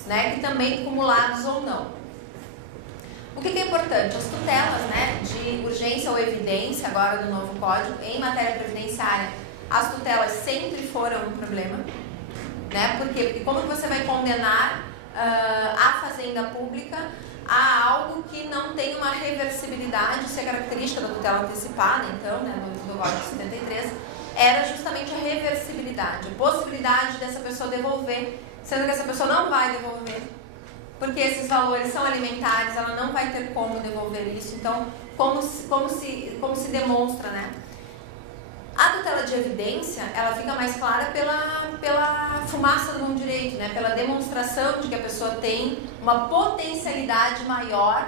né? Que também cumulados ou não. O que é importante? As tutelas, né, de urgência ou evidência, agora do novo código, em matéria previdenciária, as tutelas sempre foram um problema, né? Por quê? Porque como que você vai condenar a fazenda pública a algo que não tem uma reversibilidade? Isso é característica da tutela antecipada, então, né, do Código 73, era justamente a reversibilidade, a possibilidade dessa pessoa devolver, sendo que essa pessoa não vai devolver, porque esses valores são alimentares, ela não vai ter como devolver isso. Então, como se demonstra, né? A tutela de evidência, ela fica mais clara pela fumaça de um direito, né? Pela demonstração de que a pessoa tem uma potencialidade maior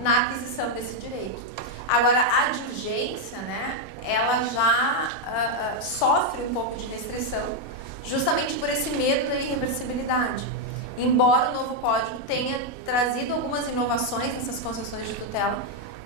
na aquisição desse direito. Agora, a de urgência, né? Ela já sofre um pouco de restrição, justamente por esse medo da irreversibilidade. Embora o novo código tenha trazido algumas inovações nessas concessões de tutela,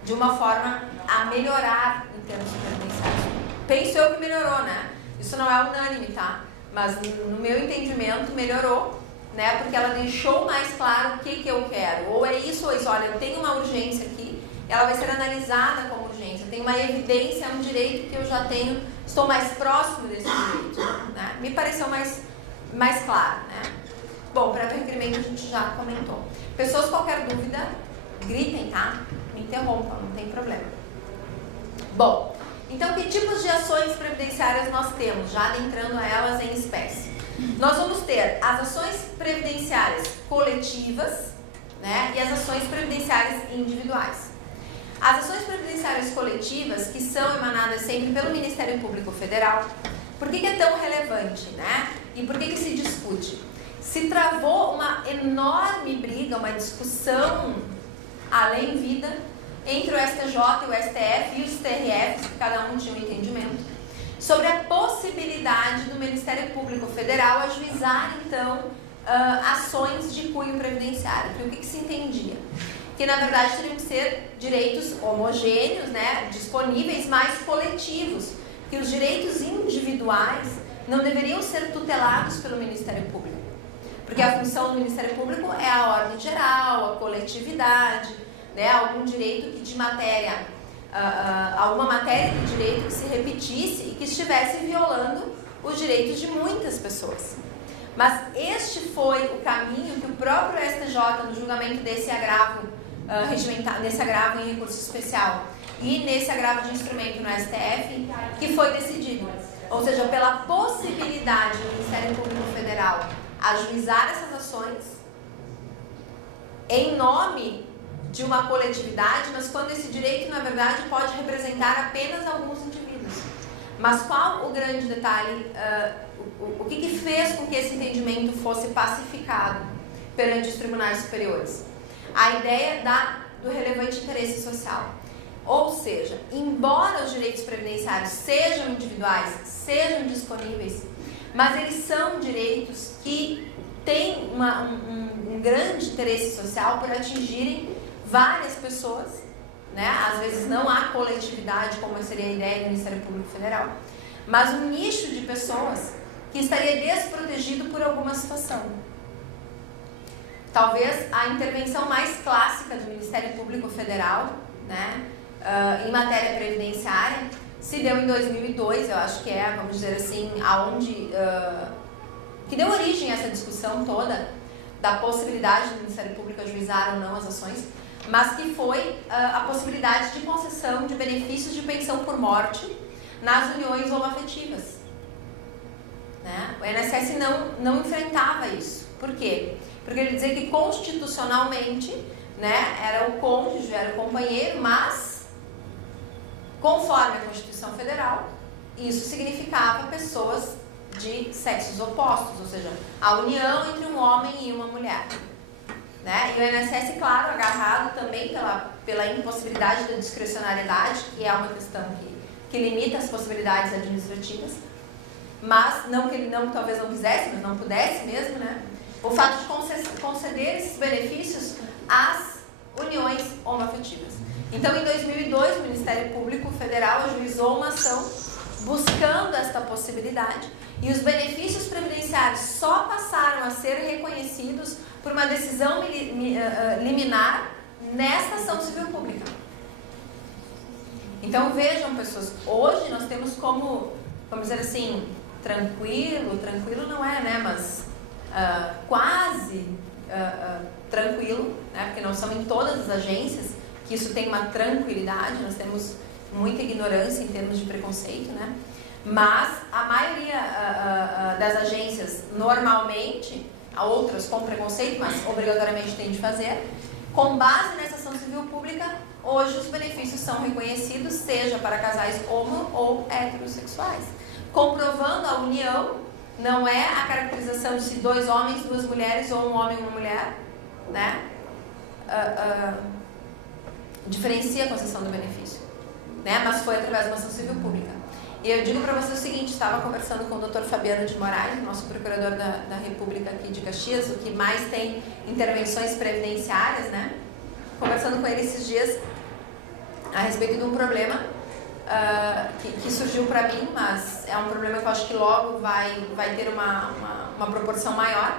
de uma forma a melhorar em termos previdenciários. Penso eu que melhorou, né? Isso não é unânime, tá? Mas no meu entendimento melhorou, né? Porque ela deixou mais claro o que eu quero. Ou é isso, ou isso. Olha, eu tenho uma urgência aqui ela vai ser analisada como urgência. Tem uma evidência, é um direito que eu já tenho, estou mais próximo desse direito, né? Me pareceu mais claro, né? Bom, pré-requerimento a gente já comentou. Pessoas, qualquer dúvida, gritem, tá? Me interrompam, não tem problema. Bom, então que tipos de ações previdenciárias nós temos, já adentrando a elas em espécie? Nós vamos ter as ações previdenciárias coletivas, né, e as ações previdenciárias individuais. As ações previdenciárias coletivas, que são emanadas sempre pelo Ministério Público Federal, por que é tão relevante, né? E por que se discute? Se travou uma enorme briga, uma discussão além vida entre o STJ e o STF e os TRFs, que cada um tinha um entendimento, sobre a possibilidade do Ministério Público Federal ajuizar, então, ações de cunho previdenciário. Porque o que se entendia? Que, na verdade, teriam que ser direitos homogêneos, né, disponíveis, mas coletivos, que os direitos individuais não deveriam ser tutelados pelo Ministério Público. Porque a função do Ministério Público é a ordem geral, a coletividade, né, algum direito que de matéria, alguma matéria de direito que se repetisse e que estivesse violando os direitos de muitas pessoas. Mas este foi o caminho que o próprio STJ, no julgamento desse agravo regimental, nesse agravo em recurso especial e nesse agravo de instrumento no STF, que foi decidido. Ou seja, pela possibilidade do Ministério Público Federal ajuizar essas ações em nome de uma coletividade, mas quando esse direito, na verdade, pode representar apenas alguns indivíduos. Mas qual o grande detalhe, o que fez com que esse entendimento fosse pacificado perante os tribunais superiores? A ideia do relevante interesse social. Ou seja, embora os direitos previdenciários sejam individuais, sejam disponíveis, mas eles são direitos que têm um grande interesse social por atingirem várias pessoas, né? Às vezes não há coletividade, como seria a ideia do Ministério Público Federal, mas um nicho de pessoas que estaria desprotegido por alguma situação. Talvez a intervenção mais clássica do Ministério Público Federal, né, em matéria previdenciária, se deu em 2002, eu acho que vamos dizer assim, aonde que deu origem a essa discussão toda da possibilidade do Ministério Público ajuizar ou não as ações, mas que foi a possibilidade de concessão de benefícios de pensão por morte nas uniões homoafetivas, né? O INSS não enfrentava isso. Por quê? Porque ele dizia que constitucionalmente, né, era o cônjuge, era o companheiro, mas conforme a Constituição Federal, isso significava pessoas de sexos opostos, ou seja, a união entre um homem e uma mulher, né? E o INSS, claro, agarrado também pela impossibilidade da discricionariedade, que é uma questão que limita as possibilidades administrativas, mas não que ele talvez não quisesse, mas não pudesse mesmo, né? O fato de conceder esses benefícios às uniões homoafetivas. Então, em 2002, o Ministério Público Federal ajuizou uma ação buscando esta possibilidade e os benefícios previdenciários só passaram a ser reconhecidos por uma decisão liminar nesta ação civil pública. Então, vejam, pessoas, hoje nós temos como, vamos dizer assim, tranquilo não é, né, mas quase tranquilo, né, porque não são em todas as agências que isso tem uma tranquilidade, nós temos muita ignorância em termos de preconceito, né, mas a maioria das agências, normalmente, há outras com preconceito, mas obrigatoriamente tem de fazer, com base nessa ação civil pública, hoje os benefícios são reconhecidos, seja para casais homo ou heterossexuais, comprovando a união. Não é a caracterização de se 2 homens, 2 mulheres ou um homem e uma mulher, né? Diferencia a concessão do benefício, né? Mas foi através de uma ação civil pública. E eu digo para você o seguinte, estava conversando com o Dr. Fabiano de Moraes, nosso procurador da República aqui de Caxias, o que mais tem intervenções previdenciárias, né? Conversando com ele esses dias a respeito de um problema que surgiu para mim, mas é um problema que eu acho que logo vai ter uma proporção maior,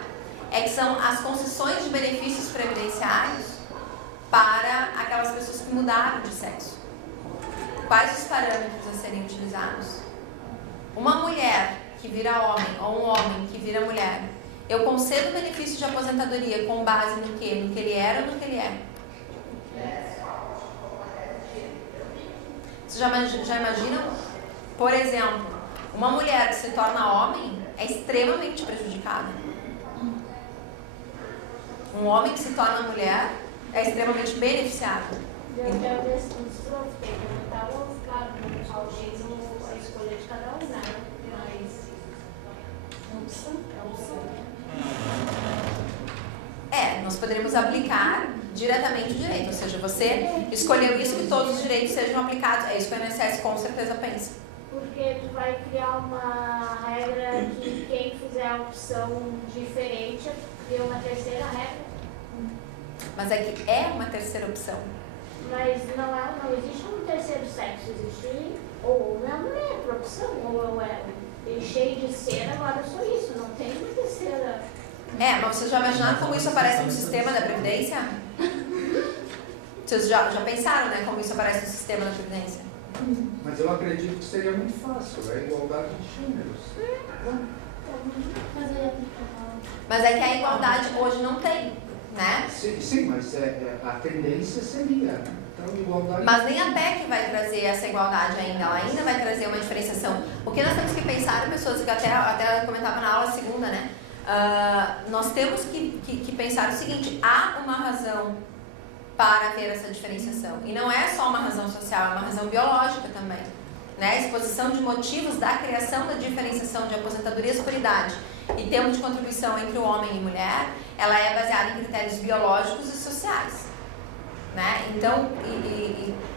é que são as concessões de benefícios previdenciários para aquelas pessoas que mudaram de sexo. Quais os parâmetros a serem utilizados? Uma mulher que vira homem ou um homem que vira mulher, eu concedo benefício de aposentadoria com base no quê? No que ele era ou no que ele é? Vocês já imaginam? Por exemplo, uma mulher que se torna homem é extremamente prejudicada. Um homem que se torna mulher é extremamente beneficiado. Eu já vi estudos que eu fiquei perguntando, claro, autismo, a escolha de cada um, né? Mas nós poderíamos aplicar diretamente o direito, ou seja, você escolheu isso que todos os direitos sejam aplicados. É isso que o INSS com certeza pensa. porque tu vai criar uma regra que quem fizer a opção diferente cria uma terceira regra. Mas é que é uma terceira opção. Mas não existe um terceiro sexo, existe ou homem ou mulher, por opção, ou eu deixei de ser, agora eu sou isso, não tem uma terceira. Mas vocês já imaginaram como isso aparece no sistema da Previdência? Vocês já pensaram, né, como isso aparece no sistema da Previdência? Mas eu acredito que seria muito fácil, é igualdade de gêneros. Mas é que a igualdade hoje não tem, né? Sim, mas a tendência seria, né? Então, igualdade... Mas nem a PEC vai trazer essa igualdade ainda, ela ainda vai trazer uma diferenciação. O que nós temos que pensar, pessoas que até comentava na aula segunda, né? Nós temos que pensar o seguinte, há uma razão para ter essa diferenciação. E não é só uma razão social, é uma razão biológica também. Né? A exposição de motivos da criação da diferenciação de aposentadoria e superidade e tempo de contribuição entre o homem e mulher, ela é baseada em critérios biológicos e sociais. Né? Então,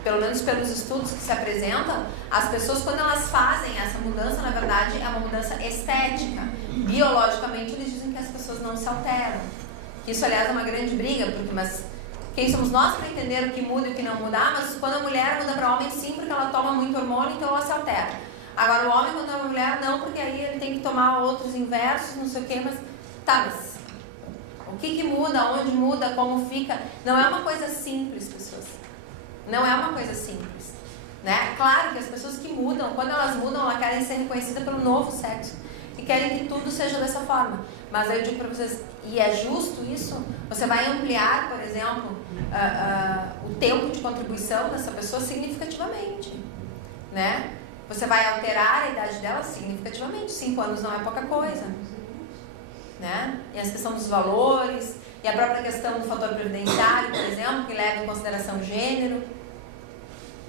pelo menos pelos estudos que se apresentam, as pessoas, quando elas fazem essa mudança, na verdade, é uma mudança estética. Biologicamente, eles dizem que as pessoas não se alteram. Isso, aliás, é uma grande briga, mas quem somos nós para entender o que muda e o que não muda? Mas quando a mulher muda para homem, sim, porque ela toma muito hormônio, então ela se altera. Agora, o homem, quando é uma mulher, não, porque aí ele tem que tomar outros inversos, não sei o quê, mas o que muda, onde muda, como fica? Não é uma coisa simples, pessoas. Não é uma coisa simples. Né? Claro que as pessoas que mudam, quando elas mudam, elas querem ser reconhecidas pelo novo sexo. E querem que tudo seja dessa forma. Mas eu digo para vocês, e é justo isso? Você vai ampliar, por exemplo, o tempo de contribuição dessa pessoa significativamente. Né? Você vai alterar a idade dela significativamente. 5 anos não é pouca coisa. Né? E a questão dos valores, e a própria questão do fator previdenciário, por exemplo, que leva em consideração o gênero.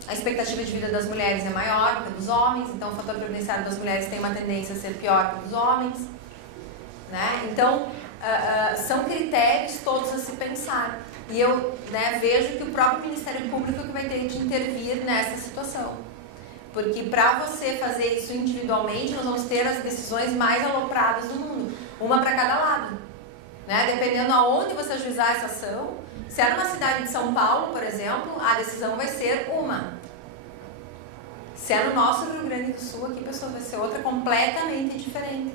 A expectativa de vida das mulheres é maior do que a dos homens, então o fator previdenciário das mulheres tem uma tendência a ser pior que a dos homens. Né? Então, são critérios todos a se pensar. E eu vejo que o próprio Ministério Público que vai ter de intervir nessa situação. Porque para você fazer isso individualmente, nós vamos ter as decisões mais alopradas do mundo. Uma para cada lado. Né? Dependendo aonde você ajuizar essa ação, se é numa cidade de São Paulo, por exemplo, a decisão vai ser uma. Se é no nosso Rio Grande do Sul, aqui, pessoal, vai ser outra completamente diferente.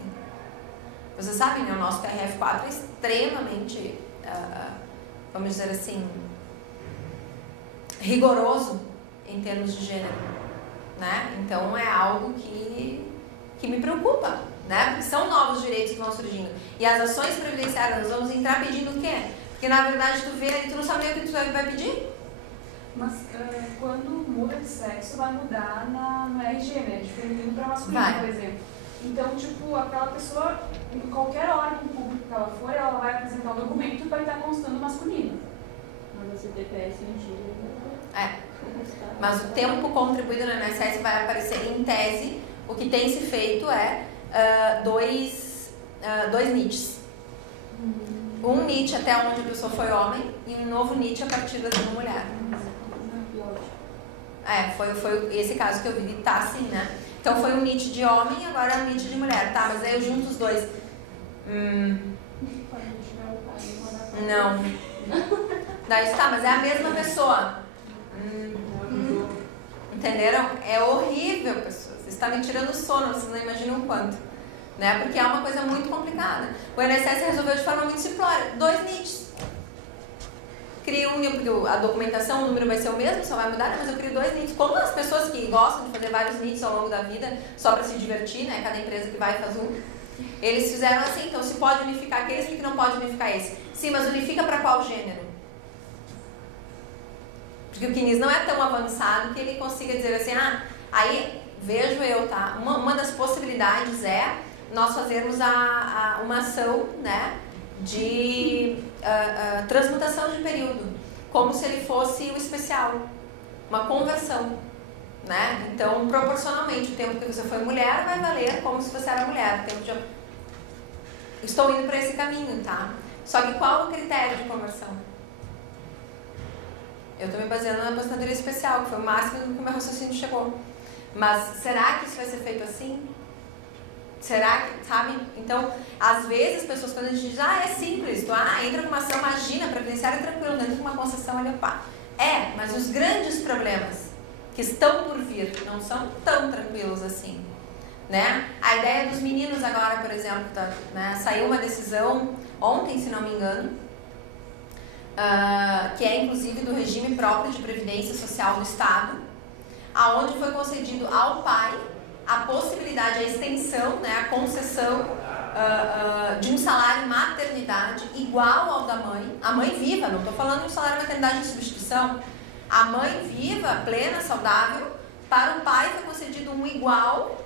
Vocês sabem, né? O nosso TRF4 é extremamente, vamos dizer assim, rigoroso em termos de gênero. Né? Então, é algo que me preocupa. Né? Porque são novos direitos que vão surgindo. E as ações previdenciárias, nós vamos entrar pedindo o quê? Porque, na verdade, tu vê e tu não sabe nem o que tu vai pedir. Mas quando muda de sexo, vai mudar no RG, né? De feminino para masculino, por exemplo. Então, tipo, aquela pessoa, em qualquer órgão público que ela for, ela vai apresentar um documento que vai estar constando masculino. Mas o CTPS antigo. Mas o tempo contribuído no INSS vai aparecer em tese. O que tem se feito é dois NITs. Um NIT até onde a pessoa foi homem e um novo NIT a partir da sua mulher. Foi esse caso que eu vi, tá assim, né? Então foi um NIT de homem e agora é um NIT de mulher. Tá, mas aí eu junto os dois. Não. Daí tá, mas é a mesma pessoa. Entenderam? É horrível, pessoas. Vocês estão me tirando o sono, vocês não imaginam o quanto. Né? Porque é uma coisa muito complicada. O INSS resolveu de forma muito simplória. 2 NITs. crio porque a documentação, o número vai ser o mesmo, só vai mudar, né? Mas eu crio 2 NITs. Como as pessoas que gostam de fazer vários NITs ao longo da vida, só para se divertir, né? Cada empresa que vai faz um. Eles fizeram assim, então se pode unificar aqueles, por que não pode unificar esse? Sim, mas unifica para qual gênero? Porque o CNIS não é tão avançado que ele consiga dizer assim, aí vejo eu, tá? Uma das possibilidades é nós fazermos uma ação, né, de transmutação de período, como se ele fosse o especial, uma conversão, né? Então, proporcionalmente, o tempo que você foi mulher vai valer como se você era mulher. O tempo de... Estou indo para esse caminho, tá? Só que qual o critério de conversão? Eu estou me baseando na aposentadoria especial, que foi o máximo que o meu raciocínio chegou. Mas será que isso vai ser feito assim? Será que, sabe? Então, às vezes, as pessoas, quando a gente diz, é simples, entra com uma ação, imagina, previdenciário é tranquilo, dentro de uma concessão ali, pá. Mas os grandes problemas que estão por vir não são tão tranquilos assim, né? A ideia dos meninos agora, por exemplo, né? Saiu uma decisão ontem, se não me engano, que é inclusive do regime próprio de previdência social do Estado, aonde foi concedido ao pai a possibilidade, a extensão, né, a concessão de um salário maternidade igual ao da mãe, a mãe viva, não estou falando de um salário maternidade de substituição, a mãe viva, plena, saudável, para o pai foi concedido um igual,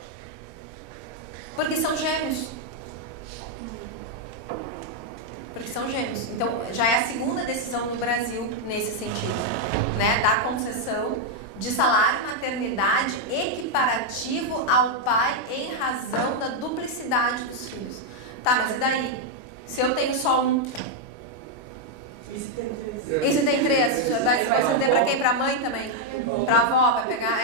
porque são gêmeos. Porque são gêmeos. Então, já é a segunda decisão no Brasil nesse sentido, né, da concessão de salário maternidade equiparativo ao pai em razão da duplicidade dos filhos. Tá, mas e daí? Se eu tenho só um? E se tem três? Vai estender para quem? Para a mãe também? Para a avó? Vai pegar?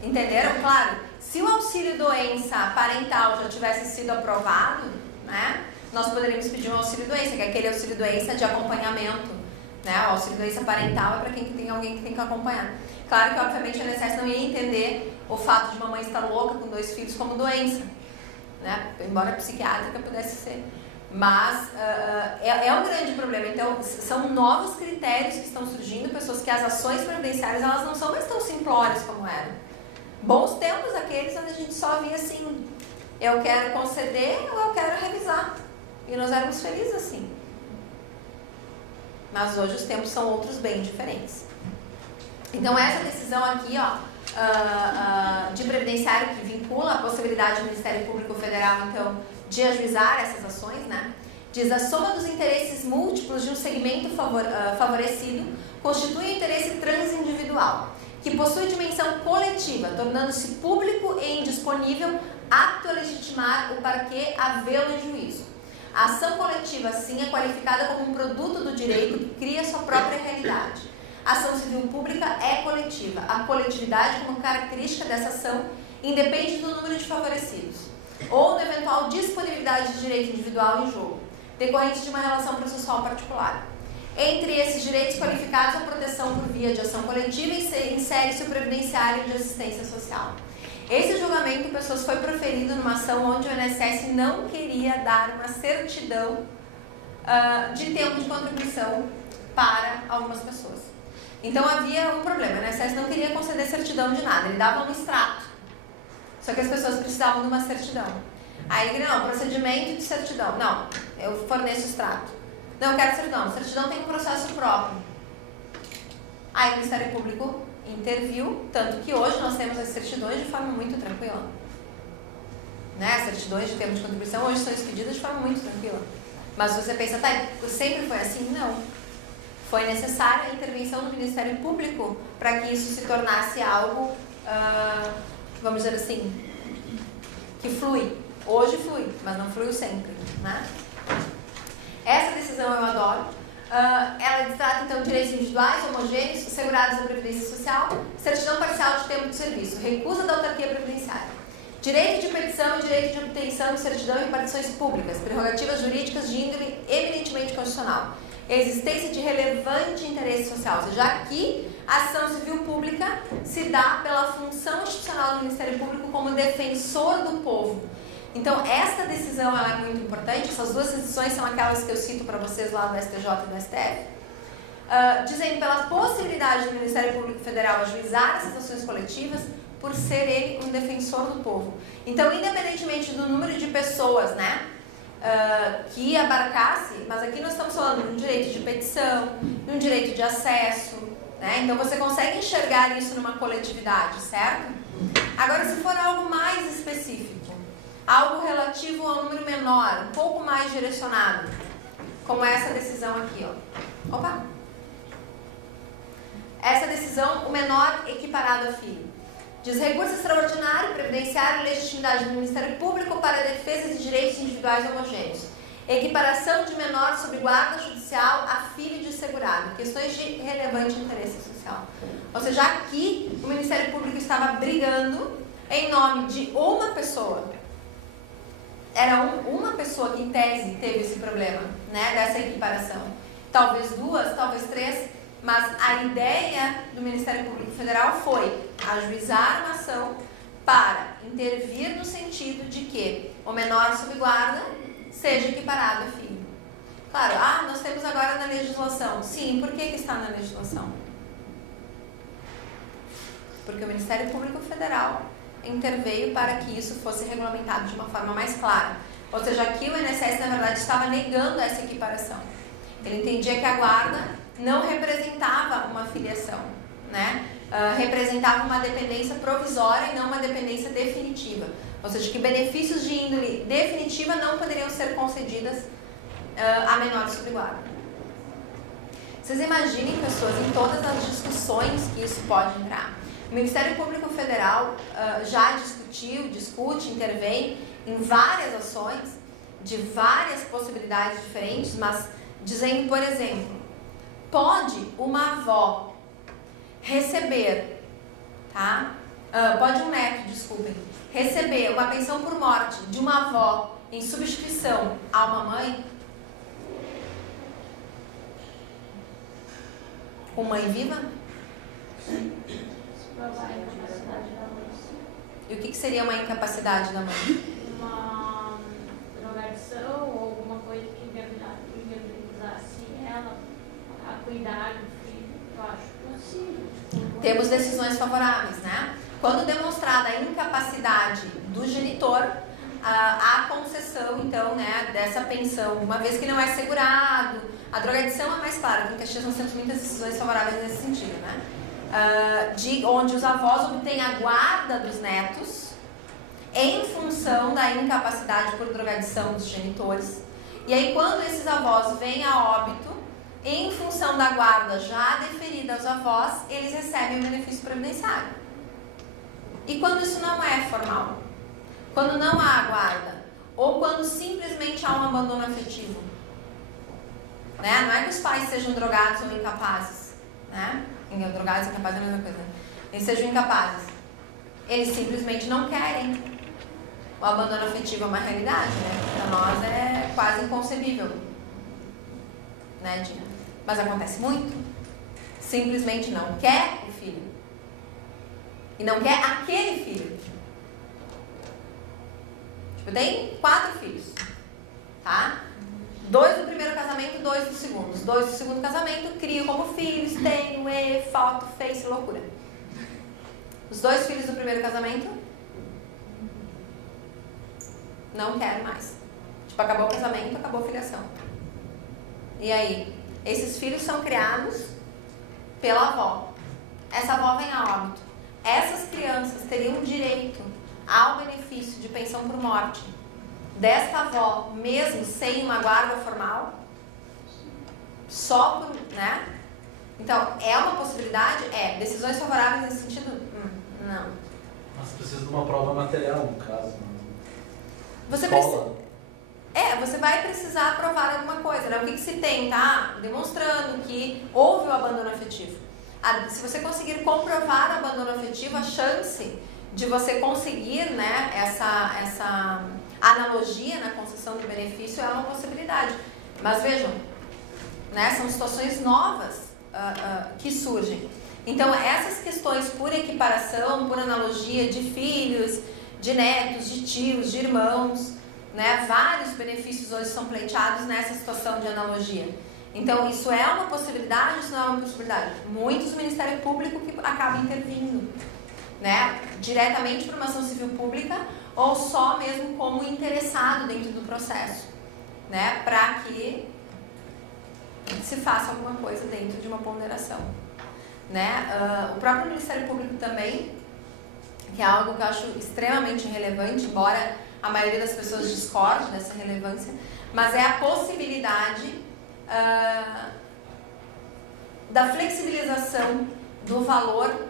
Entenderam? Claro, se o auxílio doença parental já tivesse sido aprovado, né, nós poderíamos pedir um auxílio doença, que é aquele auxílio doença de acompanhamento. Né? O auxílio doença parental é para quem tem alguém que tem que acompanhar. Claro que, obviamente, a INSS não ia entender o fato de uma mãe estar louca com 2 filhos como doença, né? Embora psiquiátrica pudesse ser. Mas é um grande problema. Então, são novos critérios que estão surgindo, pessoas que as ações previdenciárias elas não são mais tão simplórias como eram. Bons tempos aqueles onde a gente só via assim, eu quero conceder ou eu quero revisar. E nós éramos felizes assim. Mas hoje os tempos são outros bem diferentes. Então essa decisão aqui, de previdenciário que vincula a possibilidade do Ministério Público Federal, então, de ajuizar essas ações, né? Diz, a soma dos interesses múltiplos de um segmento favorecido constitui um interesse transindividual, que possui dimensão coletiva, tornando-se público e indisponível, apto a legitimar o parquê a vê-lo em juízo. A ação coletiva, assim, é qualificada como um produto do direito que cria sua própria realidade. A ação civil pública é coletiva. A coletividade, como característica dessa ação, independe do número de favorecidos ou da eventual disponibilidade de direito individual em jogo, decorrente de uma relação processual particular. Entre esses direitos qualificados, a proteção por via de ação coletiva insere-se o previdenciário de assistência social. Esse julgamento, pessoas, foi proferido numa ação onde o INSS não queria dar uma certidão de tempo de contribuição para algumas pessoas. Então havia um problema, o INSS não queria conceder certidão de nada, ele dava um extrato. Só que as pessoas precisavam de uma certidão. Aí ele, não, procedimento de certidão. Não, eu forneço extrato. Não, eu quero certidão. Certidão tem um processo próprio. Aí o Ministério Público interviu, tanto que hoje nós temos as certidões de forma muito tranquila. Né? As certidões de termo de contribuição hoje são expedidas de forma muito tranquila. Mas você pensa, sempre foi assim? Não. Foi necessária a intervenção do Ministério Público para que isso se tornasse algo, vamos dizer assim, que flui. Hoje flui, mas não fluiu sempre. Né? Essa decisão eu adoro. Ela trata, então, de direitos individuais, homogêneos, segurados da Previdência Social, certidão parcial de tempo de serviço, recusa da autarquia previdenciária, direito de petição e direito de obtenção de certidão em repartições públicas, prerrogativas jurídicas de índole eminentemente constitucional, existência de relevante interesse social, ou seja, aqui a ação civil pública se dá pela função institucional do Ministério Público como defensor do povo. Então, esta decisão ela é muito importante. Essas duas decisões são aquelas que eu cito para vocês lá do STJ e do STF, dizendo pela possibilidade do Ministério Público Federal ajuizar essas ações coletivas por ser ele um defensor do povo. Então, independentemente do número de pessoas, né, que abarcasse, mas aqui nós estamos falando de um direito de petição, de um direito de acesso, né? Então você consegue enxergar isso numa coletividade, certo? Agora, se for algo mais específico, algo relativo a um número menor, um pouco mais direcionado, como essa decisão aqui, ó. Opa! Essa decisão, o menor equiparado a filho. Diz: recurso extraordinário, previdenciário e legitimidade do Ministério Público para a defesa de direitos individuais homogêneos. Equiparação de menor sob guarda judicial a filho de segurado. Questões de relevante interesse social. Ou seja, aqui o Ministério Público estava brigando em nome de uma pessoa. Era uma pessoa que, em tese, teve esse problema, né, dessa equiparação. Talvez duas, talvez três, mas a ideia do Ministério Público Federal foi ajuizar uma ação para intervir no sentido de que o menor sob guarda seja equiparado a filho. Claro, nós temos agora na legislação. Sim, por que está na legislação? Porque o Ministério Público Federal interveio para que isso fosse regulamentado de uma forma mais clara. Ou seja, aqui o INSS, na verdade, estava negando essa equiparação. Ele entendia que a guarda não representava uma filiação, né? Representava uma dependência provisória e não uma dependência definitiva. Ou seja, que benefícios de índole definitiva não poderiam ser concedidas a menor sob guarda. Vocês imaginem, pessoas, em todas as discussões que isso pode entrar. O Ministério Público Federal já discute, intervém em várias ações, de várias possibilidades diferentes, mas dizendo, por exemplo, pode uma avó receber, tá? Pode um neto, desculpem, receber uma pensão por morte de uma avó em substituição a uma mãe? Com mãe viva? E o que seria uma incapacidade da mãe? Uma drogadição ou alguma coisa que inviabilizasse ela a cuidar do filho. Eu acho possível. Temos decisões favoráveis, né? Quando demonstrada a incapacidade do genitor, a concessão, então, né, dessa pensão, uma vez que não é segurado. A drogadição é mais clara, porque em Caxias nós temos muitas decisões favoráveis nesse sentido, né? Onde os avós obtêm a guarda dos netos em função da incapacidade por drogadição dos genitores. E aí, quando esses avós vêm a óbito, em função da guarda já deferida aos avós, eles recebem o benefício previdenciário. E quando isso não é formal? Quando não há guarda? Ou quando simplesmente há um abandono afetivo? Né? Não é que os pais sejam drogados ou incapazes, né? Drogados e incapazes é a mesma coisa. Eles sejam incapazes. Eles simplesmente não querem. O abandono afetivo é uma realidade, né? Para nós é quase inconcebível. Né, Dina? Mas acontece muito. Simplesmente não quer o filho. E não quer aquele filho. Tipo, tem 4 filhos. Tá? 2 do primeiro casamento, 2 do segundo. Os 2 do segundo casamento criam como filhos, tem, foto, face, loucura. Os 2 filhos do primeiro casamento, não quero mais. Tipo, acabou o casamento, acabou a filiação. E aí? Esses filhos são criados pela avó. Essa avó vem a óbito. Essas crianças teriam direito ao benefício de pensão por morte desta avó, mesmo sem uma guarda formal? Só por, né? Então, é uma possibilidade? É. Decisões favoráveis nesse sentido? Não. Mas precisa de uma prova material, no caso. Você você vai precisar provar alguma coisa, né? O que se tem, tá? Demonstrando que houve o abandono afetivo. Se você conseguir comprovar o abandono afetivo, a chance de você conseguir, né, essa analogia na concessão do benefício é uma possibilidade. Mas vejam, né, são situações novas que surgem. Então, essas questões por equiparação, por analogia de filhos, de netos, de tios, de irmãos, né? Vários benefícios hoje são pleiteados nessa situação de analogia. Então, isso é uma possibilidade, isso não é uma possibilidade. Muitos Ministério Público que acabam intervindo, né? Diretamente por uma ação civil pública ou só mesmo como interessado dentro do processo, né? Para que se faça alguma coisa dentro de uma ponderação, né? O próprio Ministério Público também, que é algo que eu acho extremamente relevante, embora a maioria das pessoas discorde dessa relevância, mas é a possibilidade da flexibilização do valor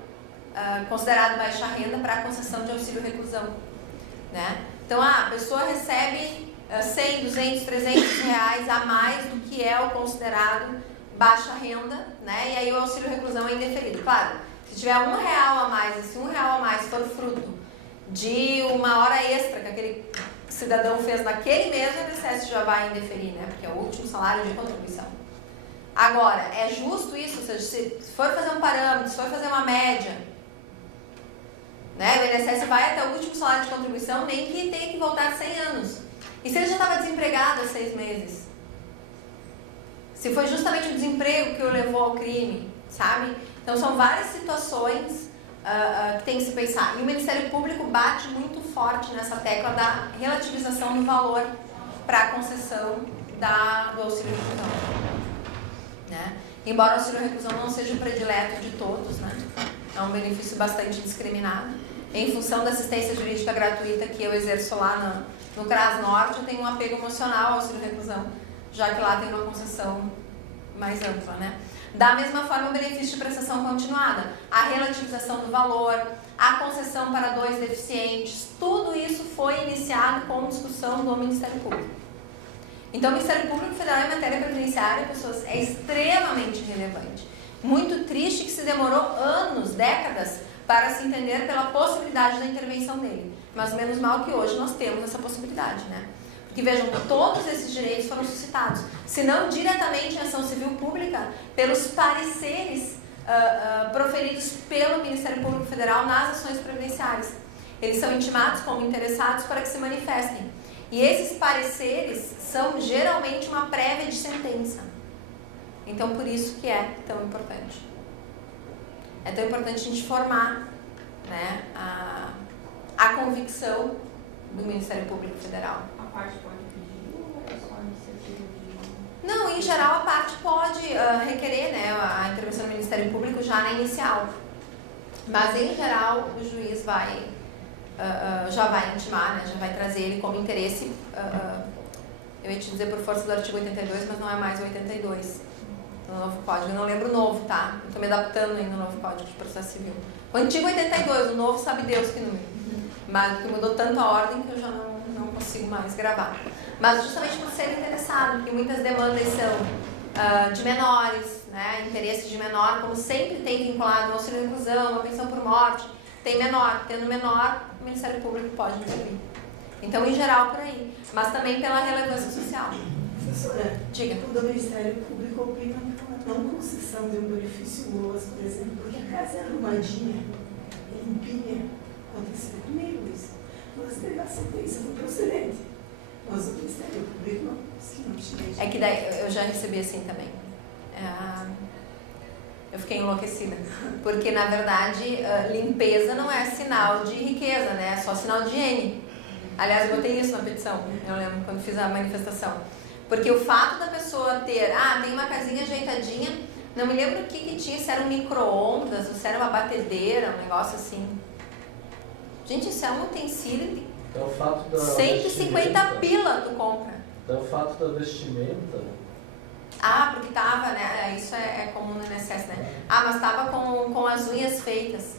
considerado baixa renda para a concessão de auxílio reclusão, né? Então a pessoa recebe 100, 200, 300 reais a mais do que é o considerado baixa renda, né? E aí o auxílio reclusão é indeferido. Claro, se tiver R$1 a mais, e se R$1 a mais for fruto de uma hora extra que aquele cidadão fez naquele mês, o INSS já vai indeferir, né? Porque é o último salário de contribuição. Agora, é justo isso? Ou seja, se for fazer um parâmetro, se for fazer uma média, né? O INSS vai até o último salário de contribuição, nem que tenha que voltar 100 anos. E se ele já estava desempregado há 6 meses? Se foi justamente o desemprego que o levou ao crime, sabe? Então, são várias situações que tem que se pensar. E o Ministério Público bate muito forte nessa tecla da relativização do valor para a concessão do auxílio reclusão, né? Embora o auxílio reclusão não seja o predileto de todos, né? É um benefício bastante discriminado. Em função da assistência jurídica gratuita que eu exerço lá no CRAS Norte, eu tenho um apego emocional ao auxílio reclusão, já que lá tem uma concessão mais ampla, né? Da mesma forma, o benefício de prestação continuada, a relativização do valor, a concessão para 2 deficientes, tudo isso foi iniciado com discussão do Ministério Público. Então, o Ministério Público Federal em matéria previdenciária, pessoas, é extremamente relevante. Muito triste que se demorou anos, décadas, para se entender pela possibilidade da intervenção dele. Mas menos mal que hoje nós temos essa possibilidade, né? Porque vejam, todos esses direitos foram suscitados, se não diretamente em ação civil pública, pelos pareceres proferidos pelo Ministério Público Federal nas ações previdenciárias. Eles são intimados como interessados para que se manifestem. E esses pareceres são geralmente uma prévia de sentença. Então, por isso que é tão importante. É tão importante a gente formar, né, a convicção do Ministério Público Federal. A parte pode pedir ou é só a iniciativa de... Não, em geral a parte pode requerer, né, a intervenção do Ministério Público já na inicial. Mas em geral o juiz já vai intimar, né, já vai trazer ele como interesse, eu ia te dizer por força do artigo 82, mas não é mais o 82 no novo código. Eu não lembro o novo, tá? Estou me adaptando ainda no novo código de processo civil. O antigo 82, o novo sabe Deus que número. Mas que mudou tanto a ordem que eu já não consigo mais gravar. Mas justamente por ser interessado, porque muitas demandas são de menores, né? Interesse de menor, como sempre tem vinculado ao auxílio reclusão, uma pensão por morte, tem menor. Tendo menor, o Ministério Público pode intervir. Então, em geral, por aí. Mas também pela relevância social. Professora, diga. O Ministério Público opina pela não concessão de um benefício LOAS, por exemplo, porque a casa é arrumadinha, é limpinha. Aconteceu comigo isso. Nós teve a sentença do procedente. Mas o Ministério Público não, que não tinha. É que daí eu já recebi assim também. Eu fiquei enlouquecida. Porque, na verdade, limpeza não é sinal de riqueza, né? É só sinal de higiene. Aliás, eu botei isso na petição, eu lembro quando fiz a manifestação. Porque o fato da pessoa ter, tem uma casinha ajeitadinha, não me lembro o que tinha, se era um micro-ondas, ou se era uma batedeira, um negócio assim. Gente, isso é um utensílio de o fato da 150 pila tu compra. Então o fato da vestimenta. Porque tava, né? Isso é comum no INSS, né? Mas tava com as unhas feitas.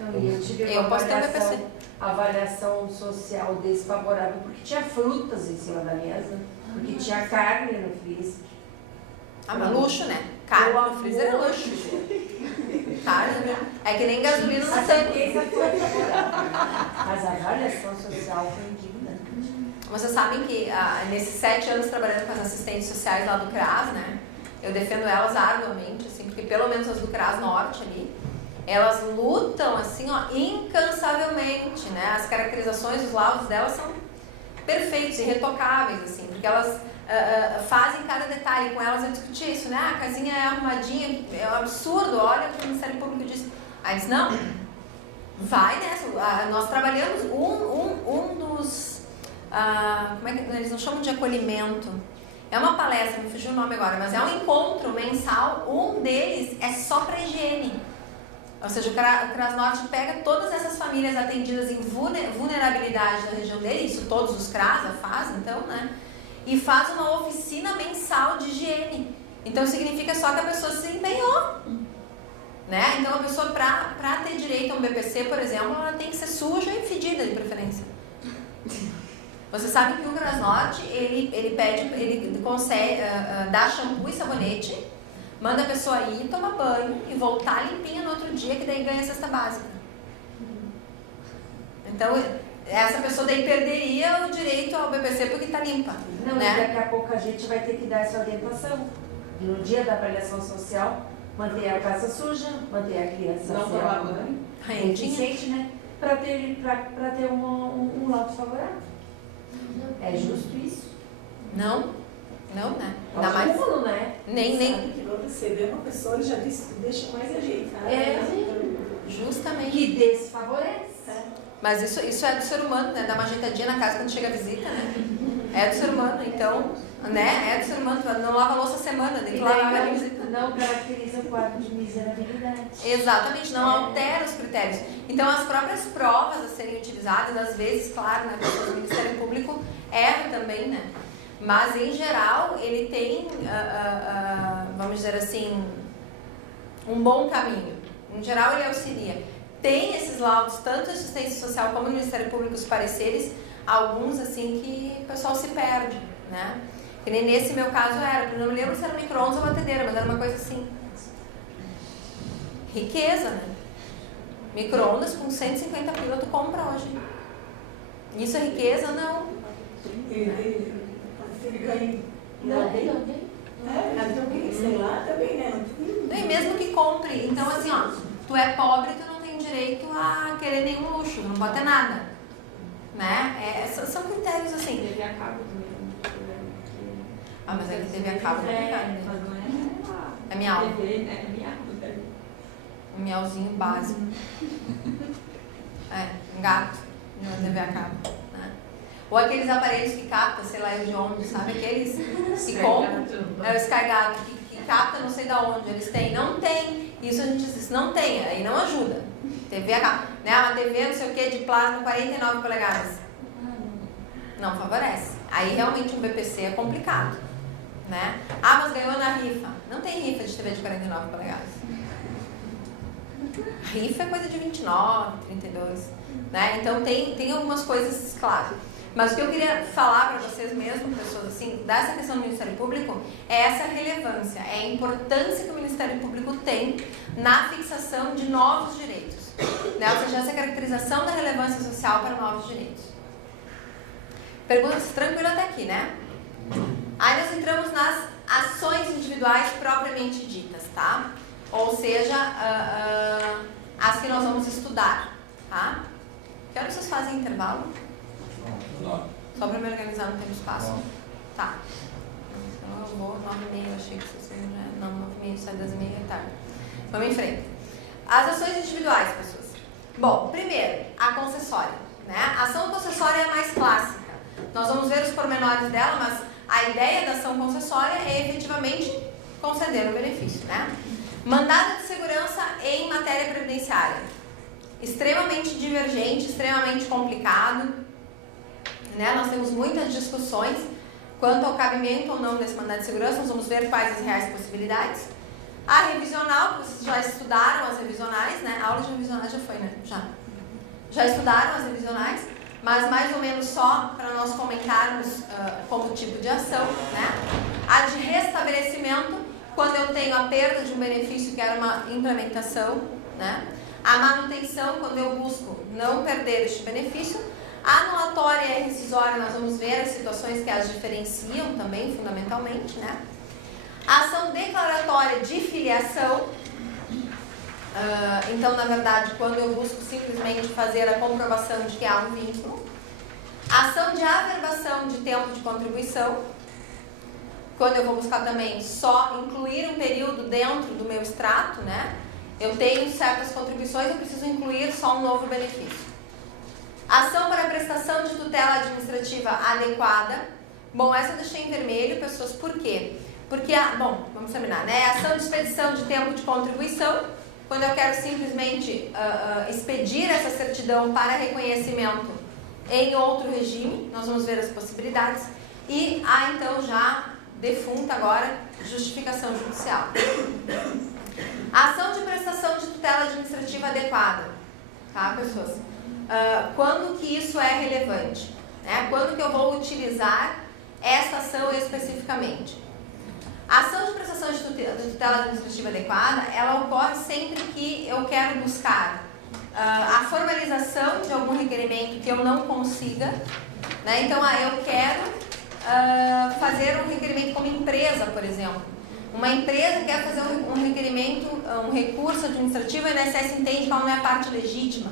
Eu tive uma posso ter um BPC. avaliação social desfavorável, porque tinha frutas em cima da mesa, porque tinha carne no freezer. Mas luxo, né? Carne no freezer é luxo. Carne, é que nem gasolina no tanque. Mas a avaliação social foi indigna. Vocês sabem que nesses 7 anos trabalhando com as assistentes sociais lá do CRAS, né? Eu defendo elas arduamente, assim, porque pelo menos as do CRAS Norte ali, elas lutam assim, ó, incansavelmente, né? As caracterizações, os laudos delas são perfeitos, irretocáveis, assim, porque elas fazem cada detalhe. Com elas eu discuti isso, né? A casinha é arrumadinha, é um absurdo, olha o que o Ministério Público diz. Aí diz, não, vai nessa. Nós trabalhamos um dos, como é que eles não chamam de acolhimento? É uma palestra, me fugiu o nome agora, mas é um encontro mensal. Um deles é só para higiene. Ou seja, o CRAS Norte pega todas essas famílias atendidas em vulnerabilidade na região dele, isso todos os CRAS fazem, então, né? E faz uma oficina mensal de higiene. Então significa só que a pessoa se empenhou, né? Então a pessoa, para ter direito a um BPC, por exemplo, ela tem que ser suja e fedida, de preferência. Você sabe que o CRAS Norte, ele consegue dar shampoo e sabonete, manda a pessoa ir, tomar banho e voltar limpinha no outro dia, que daí ganha a cesta básica. Então, essa pessoa daí perderia o direito ao BPC porque está limpa. Não, né? E daqui a pouco a gente vai ter que dar essa orientação. No dia da avaliação social, manter a casa suja, manter a criança Não tomar banho. eficiente, né? Para ter um laudo favorável. É justo isso? Não, né? Ainda mais né? Nem. Sabe que pra você ver uma pessoa, ele já disse que deixa mais ajeitada. Justamente. Que desfavorece. Mas isso é do ser humano, né? Dá uma ajeitadinha na casa quando chega a visita, né? É do ser humano, então, né? É do ser humano. Não lava a louça a semana, tem que lavar a visita. Não caracteriza o quadro de miserabilidade. Exatamente, não altera os critérios. Então, as próprias provas a serem utilizadas, às vezes, claro, né? O Ministério Público erra também, né? Mas, em geral, ele tem, vamos dizer assim, um bom caminho. Em geral, ele auxilia. Tem esses laudos, tanto a assistência social como no Ministério Público, os pareceres, alguns assim que o pessoal se perde, né? Que nem nesse meu caso era, eu não me lembro se era micro-ondas ou batedeira, mas era uma coisa assim. Riqueza, né? Micro-ondas com 150 pila tu compra hoje. Isso é riqueza? Não. Ele ganha. Não, Sei lá, também, né? E mesmo que compre, então assim, ó, tu é pobre, tu não tem direito a querer nenhum luxo, não pode ter nada, né? São critérios assim. TV a cabo também. Mas é que TV a cabo não né? Mas não é É miau. TV, né? É miau. Um miauzinho básico. Um gato, não TV a cabo, né? Ou aqueles aparelhos que captam, sei lá de onde, sabe? Aqueles que compram, o Sky que capta não sei de onde eles têm. Não tem. Isso a gente diz, não tem, aí não ajuda. TV a cabo, né? Uma TV não sei o que de plasma 49 polegadas. Não favorece. Aí realmente um BPC é complicado, né? Mas ganhou na rifa. Não tem rifa de TV de 49 polegadas. Rifa é coisa de 29, 32, né? Então tem algumas coisas, claro. Mas o que eu queria falar para vocês mesmo, pessoas assim, dessa questão do Ministério Público, é essa relevância, é a importância que o Ministério Público tem na fixação de novos direitos, né? Ou seja, essa caracterização da relevância social para novos direitos. Perguntas tranquila até aqui, né? Aí nós entramos nas ações individuais propriamente ditas, tá? Ou seja, as que nós vamos estudar, tá? Que horas vocês fazem intervalo? Só para me organizar no tempo e espaço? Tá. Então eu vou 9h30, achei que vocês iam já. Não, 9h30, sai das 9h30 é tarde. Vamos em frente. As ações individuais, pessoas. Bom, primeiro, a concessória, né? A ação concessória é a mais clássica. Nós vamos ver os pormenores dela, mas a ideia da ação concessória é efetivamente conceder um benefício, né? Mandado de segurança em matéria previdenciária. Extremamente divergente, extremamente complicado, né? Nós temos muitas discussões quanto ao cabimento ou não desse mandado de segurança. Nós vamos ver quais as reais possibilidades. A revisional, vocês já estudaram as revisionais, né? A aula de revisionais já foi, né? Já estudaram as revisionais, mas mais ou menos só para nós comentarmos como tipo de ação, né? A de restabelecimento, quando eu tenho a perda de um benefício que era uma implementação, né? A manutenção, quando eu busco não perder este benefício. A anulatória e a rescisória, nós vamos ver as situações que as diferenciam também, fundamentalmente, né? A ação declaratória de filiação, Então, na verdade, quando eu busco simplesmente fazer a comprovação de que há um vínculo. Ação de averbação de tempo de contribuição, quando eu vou buscar também só incluir um período dentro do meu extrato, né? Eu tenho certas contribuições, eu preciso incluir só um novo benefício. Ação para prestação de tutela administrativa adequada. Bom, essa eu deixei em vermelho, pessoas, por quê? Porque, vamos terminar, né? Ação de expedição de tempo de contribuição, quando eu quero simplesmente expedir essa certidão para reconhecimento em outro regime, nós vamos ver as possibilidades. E há então já defunta agora justificação judicial. Ação de prestação de tutela administrativa adequada, tá, pessoas? Quando que isso é relevante? Né? Quando que eu vou utilizar esta ação especificamente? A ação de prestação de tutela administrativa adequada, ela ocorre sempre que eu quero buscar a formalização de algum requerimento que eu não consiga, né? Então, eu quero fazer um requerimento como empresa, por exemplo. Uma empresa quer fazer um requerimento, um recurso administrativo, e o INSS entende qual não é a parte legítima.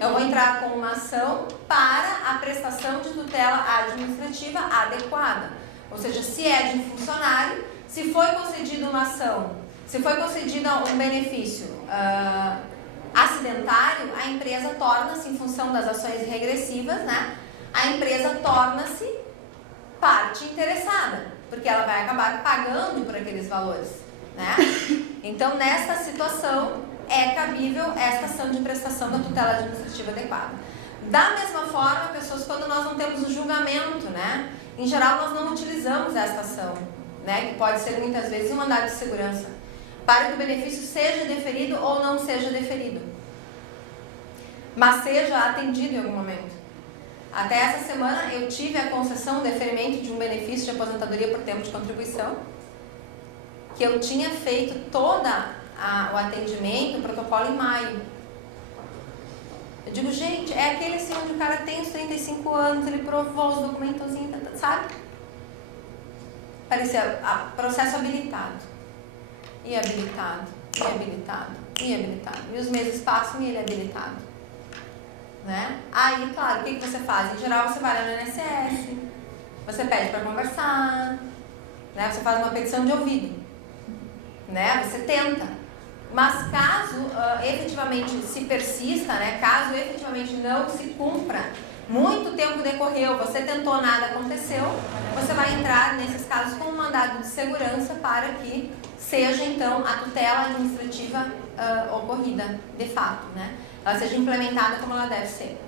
Eu vou entrar com uma ação para a prestação de tutela administrativa adequada. Ou seja, se é de um funcionário, se foi concedida uma ação, se foi concedido um benefício acidentário, a empresa torna-se, em função das ações regressivas, né? A empresa torna-se parte interessada, porque ela vai acabar pagando por aqueles valores, né? Então, nesta situação, é cabível esta ação de prestação da tutela administrativa adequada. Da mesma forma, pessoas, quando nós não temos o julgamento, né? Em geral, nós não utilizamos esta ação, né? Que pode ser muitas vezes um mandado de segurança, para que o benefício seja deferido ou não seja deferido, mas seja atendido em algum momento. Até essa semana eu tive a concessão, o deferimento de um benefício de aposentadoria por tempo de contribuição, que eu tinha feito todo o atendimento, o protocolo em maio. Eu digo, gente, é aquele assim onde o cara tem os 35 anos, ele provou os documentozinhos, sabe? Parecia processo habilitado. E habilitado, e habilitado, e habilitado. E os meses passam e ele é habilitado. Né? Aí, claro, o que você faz? Em geral, você vai lá no INSS, você pede para conversar, né? Você faz uma petição de ouvido, né? Você tenta. Mas caso efetivamente se persista, né? Caso efetivamente não se cumpra, muito tempo decorreu, você tentou, nada aconteceu, você vai entrar, nesses casos, com um mandado de segurança para que seja, então, a tutela administrativa ocorrida, de fato, né? Ela seja implementada como ela deve ser.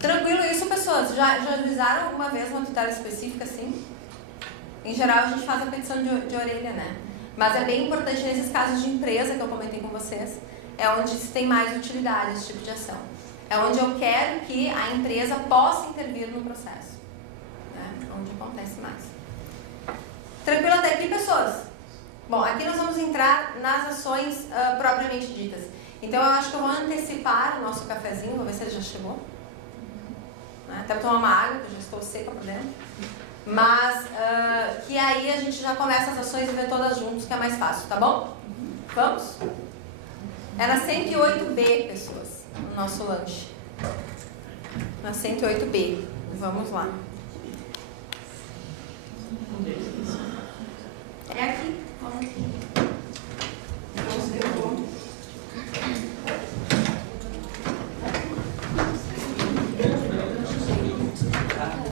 Tranquilo isso, pessoas? Já avisaram alguma vez uma tutela específica assim? Em geral, a gente faz a petição de orelha, né? Mas é bem importante nesses casos de empresa que eu comentei com vocês, é onde se tem mais utilidade esse tipo de ação. É onde eu quero que a empresa possa intervir no processo, né? Onde acontece mais. Tranquilo até aqui, pessoas? Bom, aqui nós vamos entrar nas ações propriamente ditas. Então, eu acho que eu vou antecipar o nosso cafezinho, vou ver se ele já chegou. Né? Até tomar uma água, que eu já estou seca por dentro. Mas, que aí a gente já começa as ações e vê todas juntas, que é mais fácil, tá bom? Vamos? É na 108B, pessoas, o nosso lanche. Na 108B. Vamos lá.